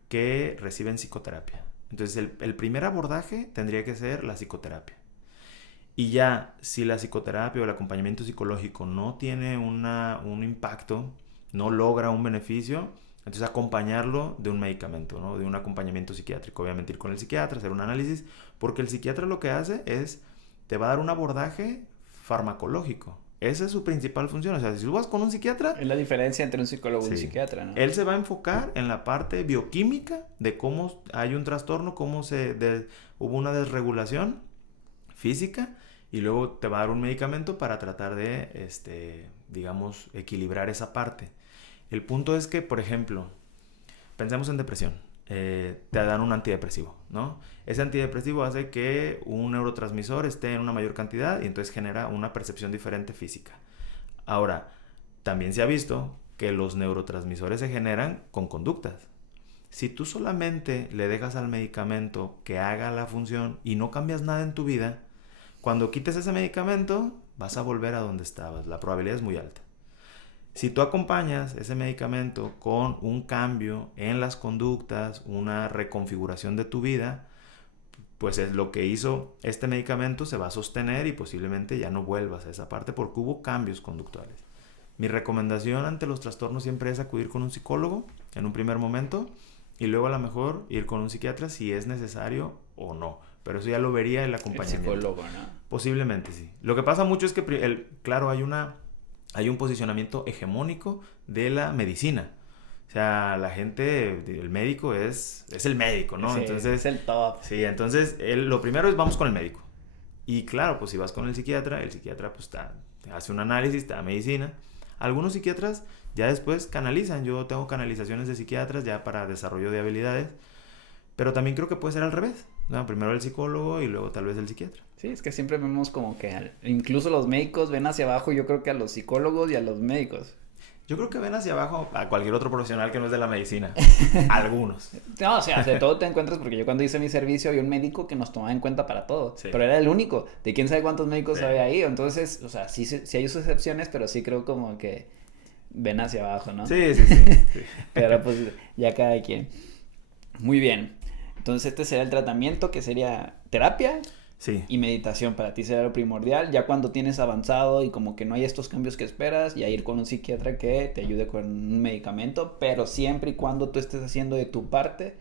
que reciben psicoterapia. Entonces el primer abordaje tendría que ser la psicoterapia. Y ya, si la psicoterapia o el acompañamiento psicológico no tiene un impacto, no logra un beneficio, entonces acompañarlo de un medicamento, ¿no? De un acompañamiento psiquiátrico. Obviamente ir con el psiquiatra, hacer un análisis, porque el psiquiatra lo que hace es, te va a dar un abordaje farmacológico. Esa es su principal función. O sea, si tú vas con un psiquiatra... Es la diferencia entre un psicólogo y un Sí. psiquiatra, ¿no? Él se va a enfocar en la parte bioquímica de cómo hay un trastorno, hubo una desregulación física, y luego te va a dar un medicamento para tratar de, digamos, equilibrar esa parte. El punto es que, por ejemplo, pensemos en depresión. Te dan un antidepresivo, ¿no? Ese antidepresivo hace que un neurotransmisor esté en una mayor cantidad y entonces genera una percepción diferente física. Ahora, también se ha visto que los neurotransmisores se generan con conductas. Si tú solamente le dejas al medicamento que haga la función y no cambias nada en tu vida, cuando quites ese medicamento vas a volver a donde estabas. La probabilidad es muy alta. Si tú acompañas ese medicamento con un cambio en las conductas, una reconfiguración de tu vida, pues es lo que hizo este medicamento, se va a sostener y posiblemente ya no vuelvas a esa parte porque hubo cambios conductuales. Mi recomendación ante los trastornos siempre es acudir con un psicólogo en un primer momento y luego a lo mejor ir con un psiquiatra si es necesario o no. Pero eso ya lo vería el acompañamiento. El psicólogo, ¿no? Posiblemente sí. Lo que pasa mucho es que, claro, hay un posicionamiento hegemónico de la medicina. O sea, la gente, el médico es el médico, ¿no? Sí, Entonces, es el top. sí, entonces lo primero es vamos con el médico. Y claro, pues si vas con el psiquiatra pues te hace un análisis, te da medicina. Algunos psiquiatras ya después canalizan. Yo tengo canalizaciones de psiquiatras ya para desarrollo de habilidades. Pero también creo que puede ser al revés, ¿no? Primero el psicólogo y luego tal vez el psiquiatra. Sí, es que siempre vemos como que incluso los médicos ven hacia abajo, yo creo que a los psicólogos y a los médicos. Yo creo que ven hacia abajo a cualquier otro profesional que no es de la medicina. Algunos. No, o sea, de todo te encuentras, porque yo cuando hice mi servicio había un médico que nos tomaba en cuenta para todo, Sí. pero era el único, de quién sabe cuántos médicos Sí. había ahí, entonces, o sea, sí hay sus excepciones, pero sí creo como que ven hacia abajo, ¿no? Sí, sí, sí. Sí. Pero pues ya cada quien. Muy bien, entonces este sería el tratamiento, que sería terapia Sí. y meditación. Para ti será lo primordial. Ya cuando tienes avanzado y como que no hay estos cambios que esperas, ya ir con un psiquiatra que te ayude con un medicamento, pero siempre y cuando tú estés haciendo de tu parte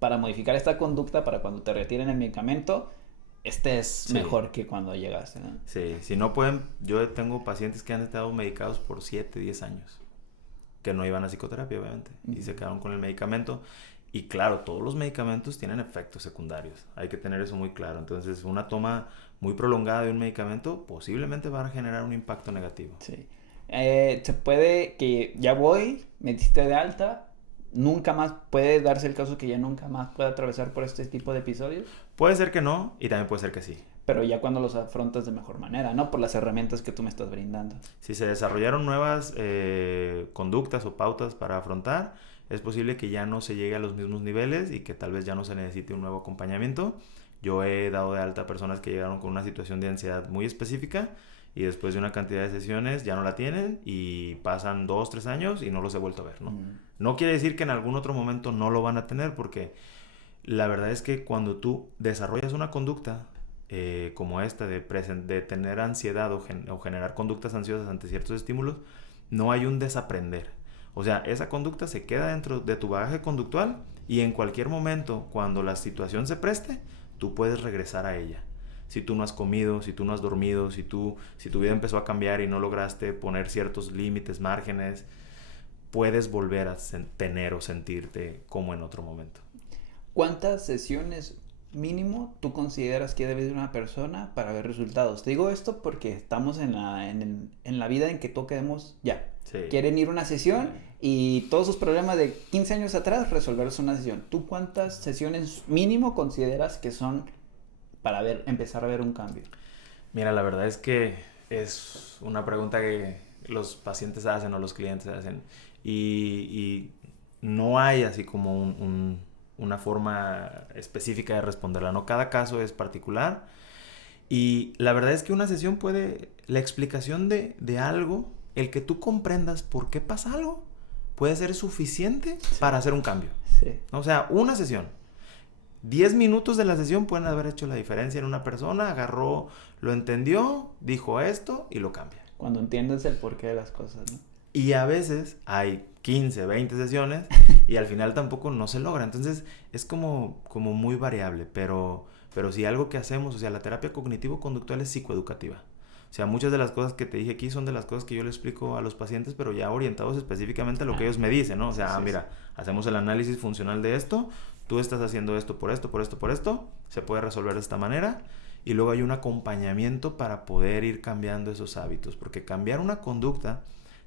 para modificar esta conducta, para cuando te retiren el medicamento estés Sí. mejor que cuando llegaste, ¿no? Sí, si no pueden, yo tengo pacientes que han estado medicados por 7, 10 años, que no iban a psicoterapia, obviamente, y se quedaron con el medicamento. Y claro, todos los medicamentos tienen efectos secundarios, hay que tener eso muy claro. Entonces, una toma muy prolongada de un medicamento posiblemente va a generar un impacto negativo. Sí. Se puede que ya voy, me diste de alta, nunca más, puede darse el caso que ya nunca más pueda atravesar por este tipo de episodios, Puede ser que no, y también puede ser que sí. pero ya cuando los afrontas de mejor manera, ¿no? Por las herramientas que tú me estás brindando. Si se desarrollaron nuevas conductas o pautas para afrontar, es posible que ya no se llegue a los mismos niveles y que tal vez ya no se necesite un nuevo acompañamiento. Yo he dado de alta a personas que llegaron con una situación de ansiedad muy específica y después de una cantidad de sesiones ya no la tienen y pasan 2, 3 años y no los he vuelto a ver, ¿no? No quiere decir que en algún otro momento no lo van a tener, porque la verdad es que cuando tú desarrollas una conducta como esta de tener ansiedad o generar conductas ansiosas ante ciertos estímulos, no hay un desaprender. O sea, esa conducta se queda dentro de tu bagaje conductual y en cualquier momento, cuando la situación se preste, tú puedes regresar a ella. Si tú no has comido, si tú no has dormido, si tu vida empezó a cambiar y no lograste poner ciertos límites, márgenes, puedes volver a tener o sentirte como en otro momento. ¿Cuántas sesiones mínimo tú consideras que debe de una persona para ver resultados? Te digo esto porque estamos en la vida en que todos queremos ya. Sí. Quieren ir a una sesión y todos sus problemas de 15 años atrás resolverlos en una sesión. ¿Tú cuántas sesiones mínimo consideras que son para empezar a ver un cambio? Mira, la verdad es que es una pregunta que los pacientes hacen o los clientes hacen y no hay así como una forma específica de responderla, ¿no? Cada caso es particular y la verdad es que una sesión puede, la explicación de algo, el que tú comprendas por qué pasa algo, puede ser suficiente para hacer un cambio. Sí. O sea, una sesión. 10 minutos de la sesión pueden haber hecho la diferencia en una persona, agarró, lo entendió, dijo esto y lo cambia. Cuando entiendes el porqué de las cosas, ¿no? Y a veces hay 15, 20 sesiones y al final tampoco no se logra. Entonces es como muy variable, pero sí algo que hacemos, o sea, la terapia cognitivo-conductual es psicoeducativa. O sea, muchas de las cosas que te dije aquí son de las cosas que yo le explico a los pacientes, pero ya orientados específicamente a lo que ellos me dicen, ¿no? O sea, mira, hacemos el análisis funcional de esto, tú estás haciendo esto por esto, por esto, por esto, se puede resolver de esta manera, y luego hay un acompañamiento para poder ir cambiando esos hábitos, porque cambiar una conducta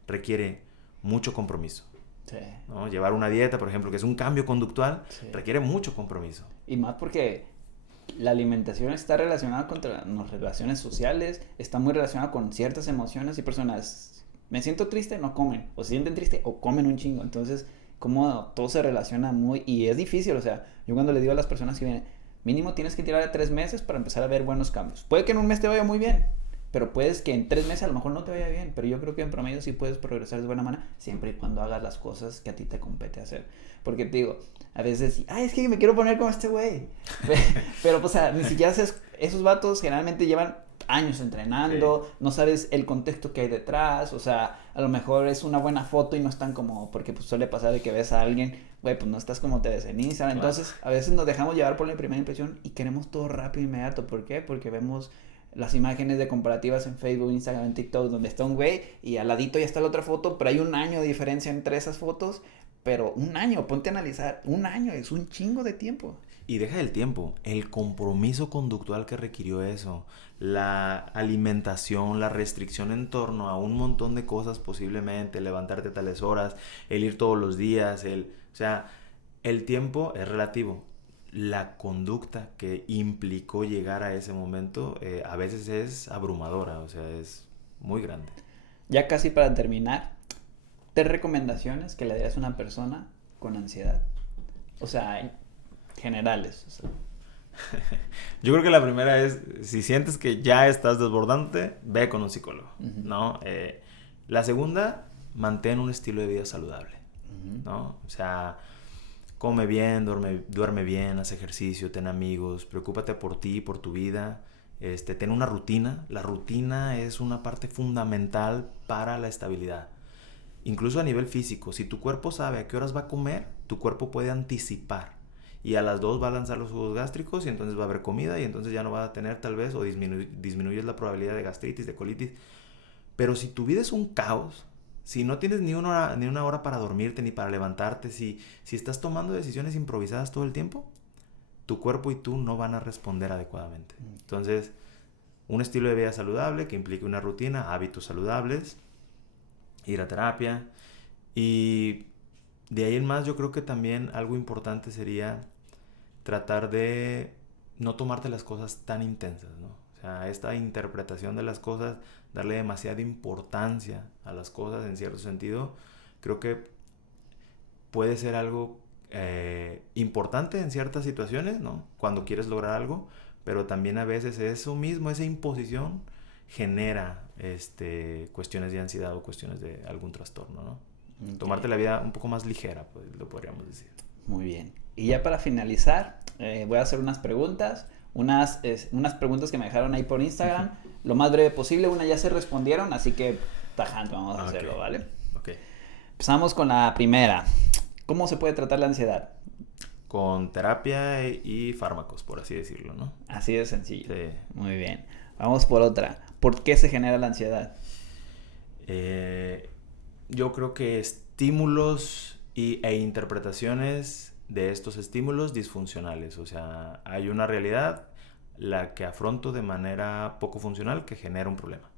requiere mucho compromiso. Sí. ¿No? Llevar una dieta, por ejemplo, que es un cambio conductual, requiere mucho compromiso. Y más porque la alimentación está relacionada con las relaciones sociales, está muy relacionada con ciertas emociones y personas. Me siento triste, no comen. O se sienten tristes o comen un chingo. Entonces, como todo se relaciona muy... Y es difícil, o sea, yo cuando le digo a las personas que vienen, mínimo tienes que tirar de 3 meses para empezar a ver buenos cambios. Puede que en un mes te vaya muy bien, pero puedes que en 3 meses a lo mejor no te vaya bien. Pero yo creo que en promedio sí puedes progresar de buena manera, siempre y cuando hagas las cosas que a ti te compete hacer. Porque te digo, a veces, es que me quiero poner como este güey. Pero, pues, o sea, ni siquiera haces... Esos vatos generalmente llevan años entrenando, no sabes el contexto que hay detrás, o sea, a lo mejor es una buena foto y no están como, porque pues suele pasar de que ves a alguien, güey, pues no estás como te ves en Instagram, entonces a veces nos dejamos llevar por la primera impresión y queremos todo rápido, inmediato. ¿Por qué? Porque vemos las imágenes de comparativas en Facebook, Instagram, en TikTok, donde está un güey y al ladito ya está la otra foto, pero hay un año de diferencia entre esas fotos, pero un año, ponte a analizar, un año es un chingo de tiempo. Y deja el tiempo, el compromiso conductual que requirió eso, la alimentación, la restricción en torno a un montón de cosas posiblemente, levantarte a tales horas, el ir todos los días, o sea, el tiempo es relativo. La conducta que implicó llegar a ese momento a veces es abrumadora, o sea, es muy grande. Ya casi para terminar, 3 recomendaciones que le darías a una persona con ansiedad. O sea, generales. O sea. Yo creo que la primera es, si sientes que ya estás desbordante, ve con un psicólogo, ¿no? La segunda, mantén un estilo de vida saludable, ¿no? O sea, come bien, duerme bien, haz ejercicio, ten amigos, preocúpate por ti, por tu vida, ten una rutina. La rutina es una parte fundamental para la estabilidad. Incluso a nivel físico, si tu cuerpo sabe a qué horas va a comer, tu cuerpo puede anticipar. Y a las 2 va a lanzar los jugos gástricos y entonces va a haber comida y entonces ya no va a tener tal vez o disminuyes la probabilidad de gastritis, de colitis. Pero si tu vida es un caos, si no tienes ni una hora para dormirte ni para levantarte, si estás tomando decisiones improvisadas todo el tiempo, tu cuerpo y tú no van a responder adecuadamente. Entonces, un estilo de vida saludable que implique una rutina, hábitos saludables, ir a terapia y de ahí en más yo creo que también algo importante sería tratar de no tomarte las cosas tan intensas, ¿no? O sea, esta interpretación de las cosas, darle demasiada importancia a las cosas en cierto sentido, creo que puede ser algo importante en ciertas situaciones, ¿no? Cuando quieres lograr algo, pero también a veces eso mismo, esa imposición genera cuestiones de ansiedad o cuestiones de algún trastorno, ¿no? Okay. Tomarte la vida un poco más ligera, pues lo podríamos decir. Muy bien. Y ya para finalizar, voy a hacer unas preguntas. Unas preguntas que me dejaron ahí por Instagram. Lo más breve posible. Una ya se respondieron, así que tajante vamos a hacerlo, ¿vale? Ok. Empezamos con la primera. ¿Cómo se puede tratar la ansiedad? Con terapia y fármacos, por así decirlo, ¿no? Así de sencillo. Sí. Muy bien. Vamos por otra. ¿Por qué se genera la ansiedad? Yo creo que estímulos e interpretaciones de estos estímulos disfuncionales. O sea, hay una realidad, la que afronto de manera poco funcional, que genera un problema.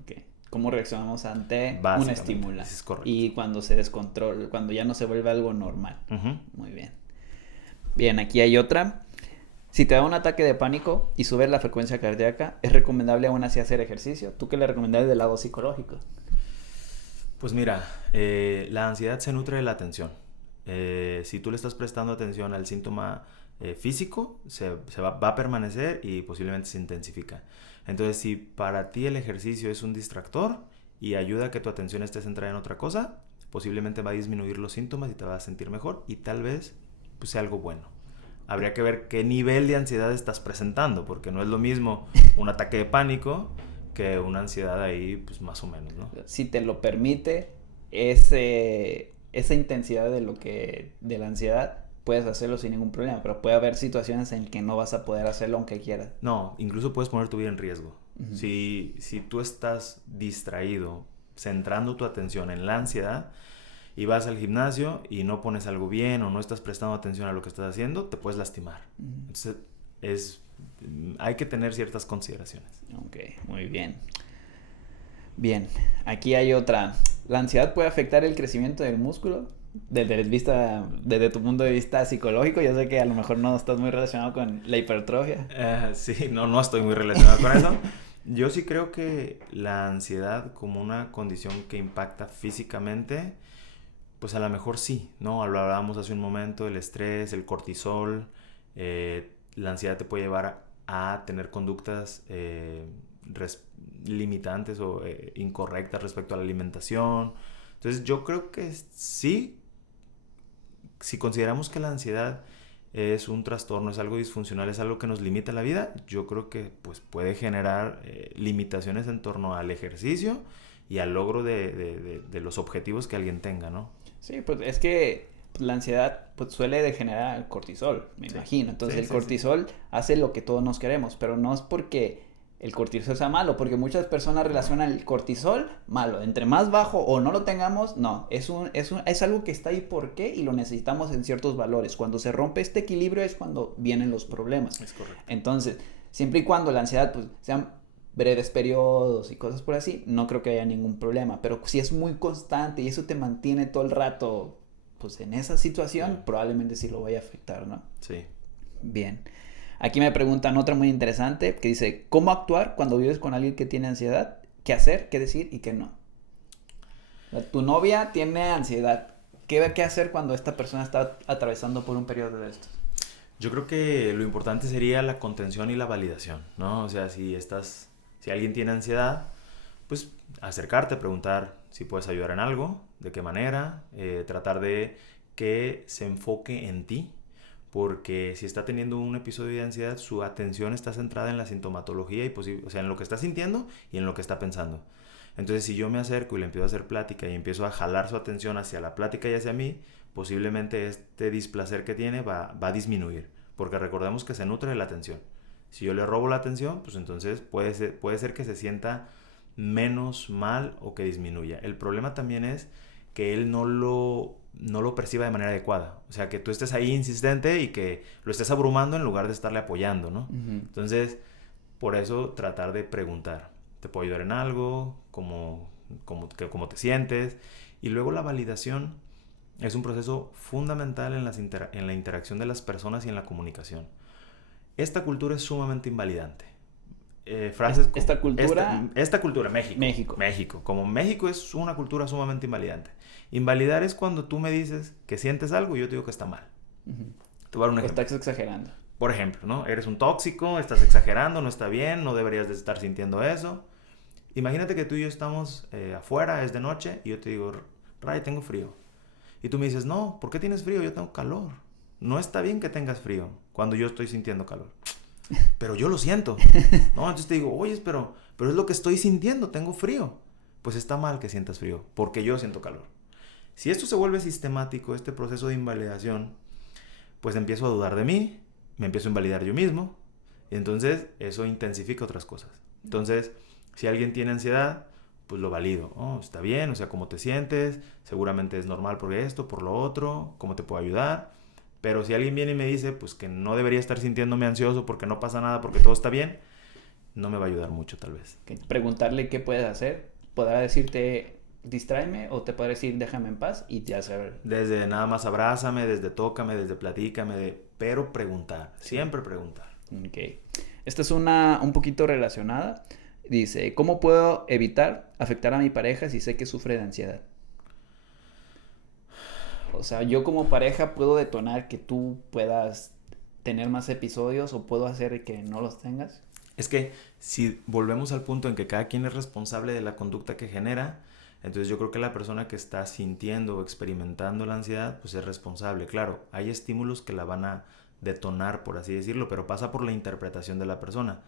Ok. cómo reaccionamos ante un Básicamente, estímulo. eso es correcto. Y cuando se descontrola, cuando ya no se vuelve algo normal. Ujú. Muy bien. Bien, aquí hay otra. Si te da un ataque de pánico y subes la frecuencia cardíaca, ¿es recomendable aún así hacer ejercicio? ¿Tú qué le recomendarías del lado psicológico? Pues mira, la ansiedad se nutre de la atención. Si tú le estás prestando atención al síntoma físico, va a permanecer y posiblemente se intensifica. Entonces, si para ti el ejercicio es un distractor y ayuda a que tu atención esté centrada en otra cosa, posiblemente va a disminuir los síntomas y te vas a sentir mejor y tal vez pues, sea algo bueno. Habría que ver qué nivel de ansiedad estás presentando, porque no es lo mismo un ataque de pánico que una ansiedad ahí, pues más o menos, ¿no? Si te lo permite, esa intensidad de la ansiedad, puedes hacerlo sin ningún problema, pero puede haber situaciones en que no vas a poder hacerlo aunque quieras. No, incluso puedes poner tu vida en riesgo. Uh-huh. Si tú estás distraído, centrando tu atención en la ansiedad y vas al gimnasio y no pones algo bien o no estás prestando atención a lo que estás haciendo, te puedes lastimar. Uh-huh. Entonces, hay que tener ciertas consideraciones. Ok, muy bien. Bien, aquí hay otra. ¿La ansiedad puede afectar el crecimiento del músculo? Desde tu punto de vista psicológico, yo sé que a lo mejor no estás muy relacionado con la hipertrofia. Sí, no estoy muy relacionado con eso. Yo sí creo que la ansiedad como una condición que impacta físicamente, pues a lo mejor sí, ¿no? Lo hablábamos hace un momento, el estrés, el cortisol, la ansiedad te puede llevar a tener conductas limitantes o incorrectas respecto a la alimentación. Entonces yo creo que sí, si consideramos que la ansiedad es un trastorno, es algo disfuncional, es algo que nos limita la vida, yo creo que pues, puede generar limitaciones en torno al ejercicio y al logro de los objetivos que alguien tenga, ¿no? Sí, pues es que la ansiedad pues, suele generar el cortisol, me imagino. Entonces el cortisol hace lo que todos nos queremos, pero no es porque el cortisol sea malo, porque muchas personas relacionan el cortisol malo. Entre más bajo o no lo tengamos, no. Es algo que está ahí ¿por qué? Y lo necesitamos en ciertos valores. Cuando se rompe este equilibrio es cuando vienen los problemas. Es correcto. Entonces, siempre y cuando la ansiedad pues, sean breves periodos y cosas por así, no creo que haya ningún problema. Pero si es muy constante y eso te mantiene todo el rato pues, en esa situación, probablemente sí lo vaya a afectar, ¿no? Sí. Bien. Aquí me preguntan otra muy interesante que dice, ¿cómo actuar cuando vives con alguien que tiene ansiedad? ¿Qué hacer, qué decir y qué no? Tu novia tiene ansiedad. ¿Qué hacer cuando esta persona está atravesando por un periodo de estos? Yo creo que lo importante sería la contención y la validación, ¿no? O sea, si alguien tiene ansiedad, pues acercarte, preguntar si puedes ayudar en algo, de qué manera, tratar de que se enfoque en ti. Porque si está teniendo un episodio de ansiedad, su atención está centrada en la sintomatología, o sea, en lo que está sintiendo y en lo que está pensando. Entonces, si yo me acerco y le empiezo a hacer plática y empiezo a jalar su atención hacia la plática y hacia mí, posiblemente este displacer que tiene va a disminuir. Porque recordemos que se nutre de la atención. Si yo le robo la atención, pues entonces puede ser que se sienta menos mal o que disminuya. El problema también es que él no lo perciba de manera adecuada. O sea, que tú estés ahí insistente y que lo estés abrumando en lugar de estarle apoyando, ¿no? Uh-huh. Entonces, por eso tratar de preguntar. ¿Te puedo ayudar en algo? ¿Cómo te sientes? Y luego la validación es un proceso fundamental en la interacción de las personas y en la comunicación. Esta cultura es sumamente invalidante. ¿Esta cultura? Esta cultura, México. Como México es una cultura sumamente invalidante. Invalidar es cuando tú me dices que sientes algo y yo te digo que está mal. Uh-huh. Te voy a dar un ejemplo. Estás exagerando. Por ejemplo, ¿no? Eres un tóxico, estás exagerando, no está bien, no deberías de estar sintiendo eso. Imagínate que tú y yo estamos afuera, es de noche, y yo te digo, Ray, tengo frío. Y tú me dices, no, ¿por qué tienes frío? Yo tengo calor. No está bien que tengas frío cuando yo estoy sintiendo calor. Pero yo lo siento. No, entonces te digo, oye, pero es lo que estoy sintiendo, tengo frío. Pues está mal que sientas frío, porque yo siento calor. Si esto se vuelve sistemático, este proceso de invalidación, pues empiezo a dudar de mí, me empiezo a invalidar yo mismo, y entonces eso intensifica otras cosas. Entonces, si alguien tiene ansiedad, pues lo valido. Oh, está bien, o sea, ¿cómo te sientes? Seguramente es normal por esto, por lo otro, ¿cómo te puedo ayudar? Pero si alguien viene y me dice, pues que no debería estar sintiéndome ansioso porque no pasa nada, porque todo está bien, no me va a ayudar mucho tal vez. Preguntarle qué puedes hacer podrá decirte distráeme o te podrá decir déjame en paz y ya saber. Desde nada más abrázame, desde tócame, desde platícame, pero preguntar, Sí. siempre preguntar. Ok. Esta es una un poquito relacionada. Dice, ¿cómo puedo evitar afectar a mi pareja si sé que sufre de ansiedad? O sea, yo como pareja puedo detonar que tú puedas tener más episodios o puedo hacer que no los tengas. Es que si volvemos al punto en que cada quien es responsable de la conducta que genera, entonces yo creo que la persona que está sintiendo o experimentando la ansiedad, pues es responsable. Claro, hay estímulos que la van a detonar, por así decirlo, pero pasa por la interpretación de la persona.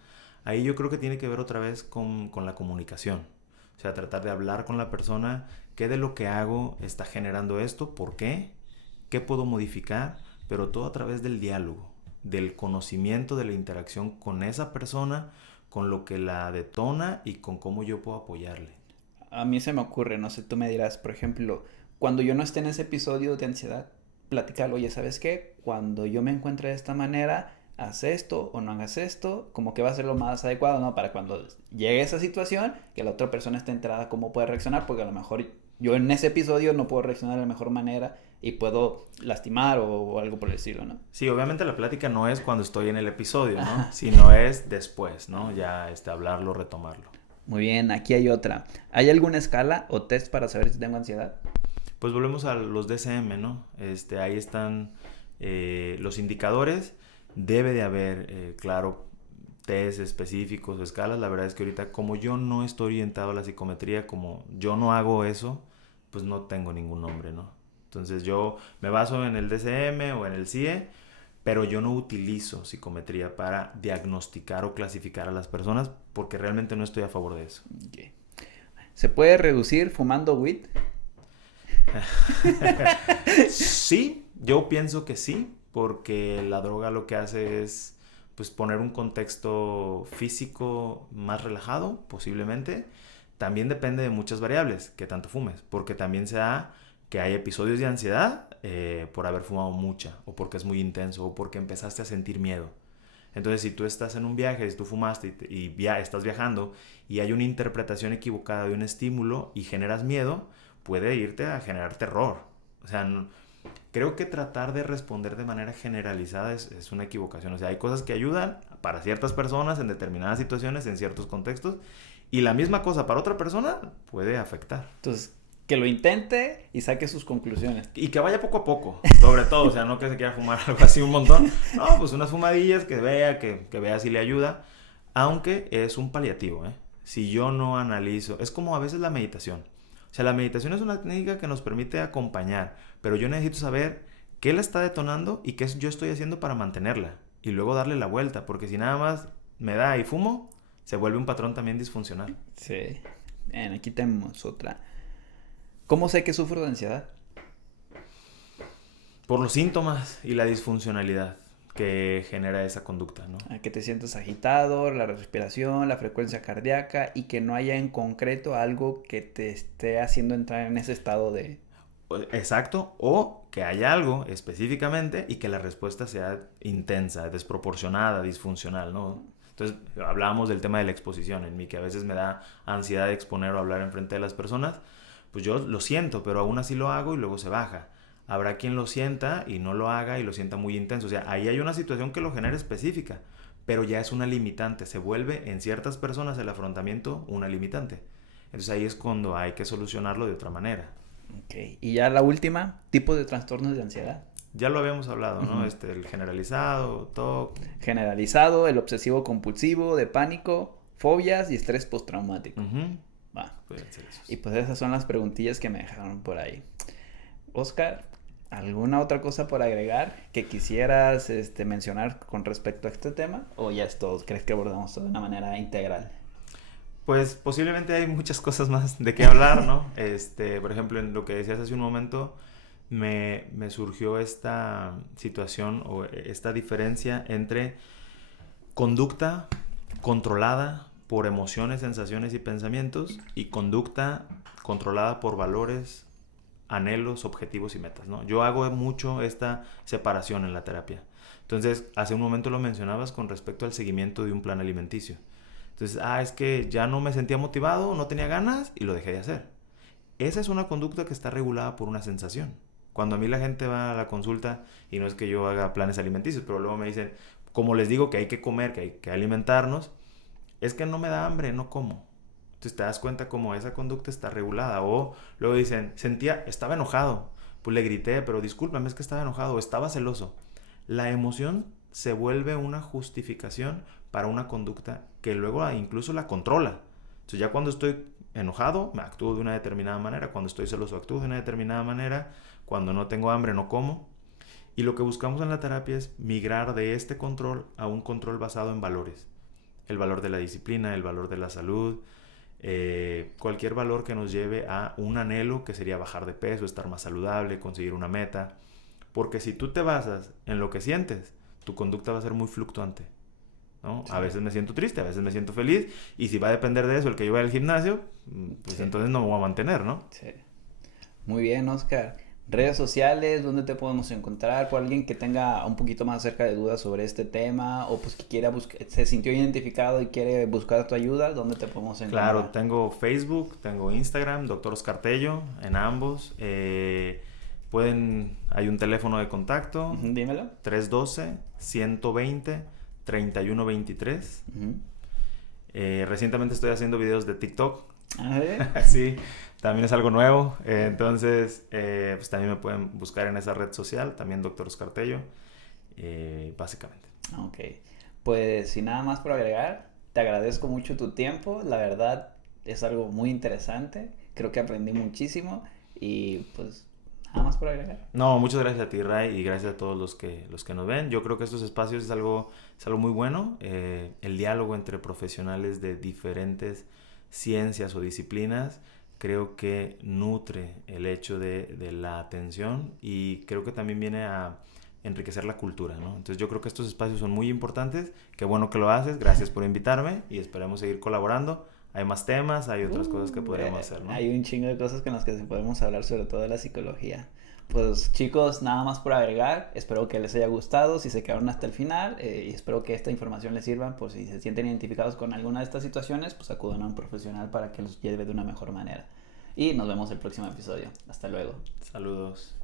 Ahí yo creo que tiene que ver otra vez con la comunicación. O sea, tratar de hablar con la persona, qué de lo que hago está generando esto, por qué puedo modificar, pero todo a través del diálogo, del conocimiento, de la interacción con esa persona, con lo que la detona y con cómo yo puedo apoyarle. A mí se me ocurre, no sé, tú me dirás, por ejemplo, cuando yo no esté en ese episodio de ansiedad, platicarlo, oye, ¿sabes qué? Cuando yo me encuentre de esta manera, haz esto o no hagas esto, como que va a ser lo más adecuado, ¿no? Para cuando llegue esa situación, que la otra persona esté enterada cómo puede reaccionar, porque a lo mejor yo en ese episodio no puedo reaccionar de la mejor manera y puedo lastimar o algo por el estilo, ¿no? Sí, obviamente la plática no es cuando estoy en el episodio, ¿no? Sino es después, ¿no? Ya hablarlo, retomarlo. Muy bien, aquí hay otra. ¿Hay alguna escala o test para saber si tengo ansiedad? Pues volvemos a los DSM, ¿no? Ahí están los indicadores. Debe de haber, claro, test específicos o escalas. La verdad es que ahorita, como yo no estoy orientado a la psicometría, como yo no hago eso, pues no tengo ningún nombre, ¿no? Entonces yo me baso en el DSM o en el CIE, pero yo no utilizo psicometría para diagnosticar o clasificar a las personas porque realmente no estoy a favor de eso. Okay. ¿Se puede reducir fumando weed? Sí, yo pienso que sí, porque la droga lo que hace es pues poner un contexto físico más relajado, posiblemente. También depende de muchas variables que tanto fumes, porque también se da que hay episodios de ansiedad por haber fumado mucha, o porque es muy intenso, o porque empezaste a sentir miedo. Entonces, si tú estás en un viaje, si tú fumaste estás viajando y hay una interpretación equivocada de un estímulo y generas miedo, puede irte a generar terror. O sea, creo que tratar de responder de manera generalizada es una equivocación. O sea, hay cosas que ayudan para ciertas personas en determinadas situaciones, en ciertos contextos, y la misma cosa para otra persona puede afectar. Entonces, que lo intente y saque sus conclusiones. Y que vaya poco a poco, sobre todo, o sea, no que se quiera fumar algo así un montón. No, pues unas fumadillas que vea si le ayuda, aunque es un paliativo, ¿eh? Si yo no analizo, es como a veces la meditación. O sea, la meditación es una técnica que nos permite acompañar, pero yo necesito saber qué la está detonando y qué yo estoy haciendo para mantenerla. Y luego darle la vuelta, porque si nada más me da y fumo, se vuelve un patrón también disfuncional. Sí. Bien, aquí tenemos otra. ¿Cómo sé que sufro de ansiedad? Por los síntomas y la disfuncionalidad que genera esa conducta, ¿no? Que te sientas agitado, la respiración, la frecuencia cardíaca y que no haya en concreto algo que te esté haciendo entrar en ese estado de... Exacto, o que haya algo específicamente y que la respuesta sea intensa, desproporcionada, disfuncional, ¿no? Entonces, hablábamos del tema de la exposición, en mí que a veces me da ansiedad de exponer o hablar enfrente de las personas, pues yo lo siento, pero aún así lo hago y luego se baja. Habrá quien lo sienta y no lo haga y lo sienta muy intenso. O sea, ahí hay una situación que lo genera específica, pero ya es una limitante. Se vuelve en ciertas personas el afrontamiento una limitante. Entonces ahí es cuando hay que solucionarlo de otra manera. Ok, y ya la última, tipos de trastornos de ansiedad. Ya lo habíamos hablado, ¿no? Uh-huh. El generalizado, TOC. Generalizado, el obsesivo compulsivo, de pánico, fobias y estrés postraumático. Uh-huh. Va. Pueden ser esos. Y pues esas son las preguntillas que me dejaron por ahí. Oscar, ¿alguna otra cosa por agregar que quisieras mencionar con respecto a este tema? ¿O ya es todo? ¿Crees que abordamos todo de una manera integral? Pues posiblemente hay muchas cosas más de qué hablar, ¿no? Por ejemplo, en lo que decías hace un momento, me surgió esta situación o esta diferencia entre conducta controlada por emociones, sensaciones y pensamientos y conducta controlada por valores, anhelos, objetivos y metas, ¿no? Yo hago mucho esta separación en la terapia. Entonces, hace un momento lo mencionabas con respecto al seguimiento de un plan alimenticio. Entonces, es que ya no me sentía motivado, no tenía ganas y lo dejé de hacer. Esa es una conducta que está regulada por una sensación. Cuando a mí la gente va a la consulta, y no es que yo haga planes alimenticios, pero luego me dicen, como les digo que hay que comer, que hay que alimentarnos, es que no me da hambre, no como. Entonces te das cuenta cómo esa conducta está regulada. O luego dicen, estaba enojado, pues le grité, pero discúlpame, es que estaba enojado, o estaba celoso. La emoción se vuelve una justificación para una conducta que luego incluso la controla. Entonces ya cuando estoy enojado, me actúo de una determinada manera. Cuando estoy celoso, actúo de una determinada manera. Cuando no tengo hambre, no como. Y lo que buscamos en la terapia es migrar de este control a un control basado en valores. El valor de la disciplina, el valor de la salud, cualquier valor que nos lleve a un anhelo que sería bajar de peso, estar más saludable, conseguir una meta. Porque si tú te basas en lo que sientes, tu conducta va a ser muy fluctuante, ¿no? Sí. A veces me siento triste, a veces me siento feliz, y si va a depender de eso el que yo vaya al gimnasio, pues sí, entonces no me voy a mantener, ¿no? Sí. Muy bien, Oscar. Redes sociales, ¿dónde te podemos encontrar? Por alguien que tenga un poquito más acerca de dudas sobre este tema, o pues que quiera se sintió identificado y quiere buscar tu ayuda, ¿dónde te podemos encontrar? Claro, tengo Facebook, tengo Instagram, Dr. Oscar Tello, en ambos. Hay un teléfono de contacto. Dímelo. 312-120-3123. Recientemente estoy haciendo videos de TikTok. Sí, también es algo nuevo. Entonces, pues también me pueden buscar en esa red social, también Dr. Oscar Tello, básicamente. Ok, pues sin nada más por agregar, te agradezco mucho tu tiempo. La verdad es algo muy interesante. Creo que aprendí muchísimo y pues nada más por agregar. No, muchas gracias a ti, Ray, y gracias a todos los que nos ven. Yo creo que estos espacios es algo muy bueno. El diálogo entre profesionales de diferentes ciencias o disciplinas creo que nutre el hecho de la atención, y creo que también viene a enriquecer la cultura, ¿no? Entonces yo creo que estos espacios son muy importantes. Qué bueno que lo haces, gracias por invitarme y esperemos seguir colaborando. Hay más temas, hay otras cosas que podríamos hacer, ¿no? Hay un chingo de cosas con las que podemos hablar, sobre todo de la psicología. Pues chicos, nada más por agregar. Espero que les haya gustado, si se quedaron hasta el final, y espero que esta información les sirva. Por si se sienten identificados con alguna de estas situaciones, pues acudan a un profesional para que los lleve de una mejor manera. Y nos vemos el próximo episodio. Hasta luego. Saludos.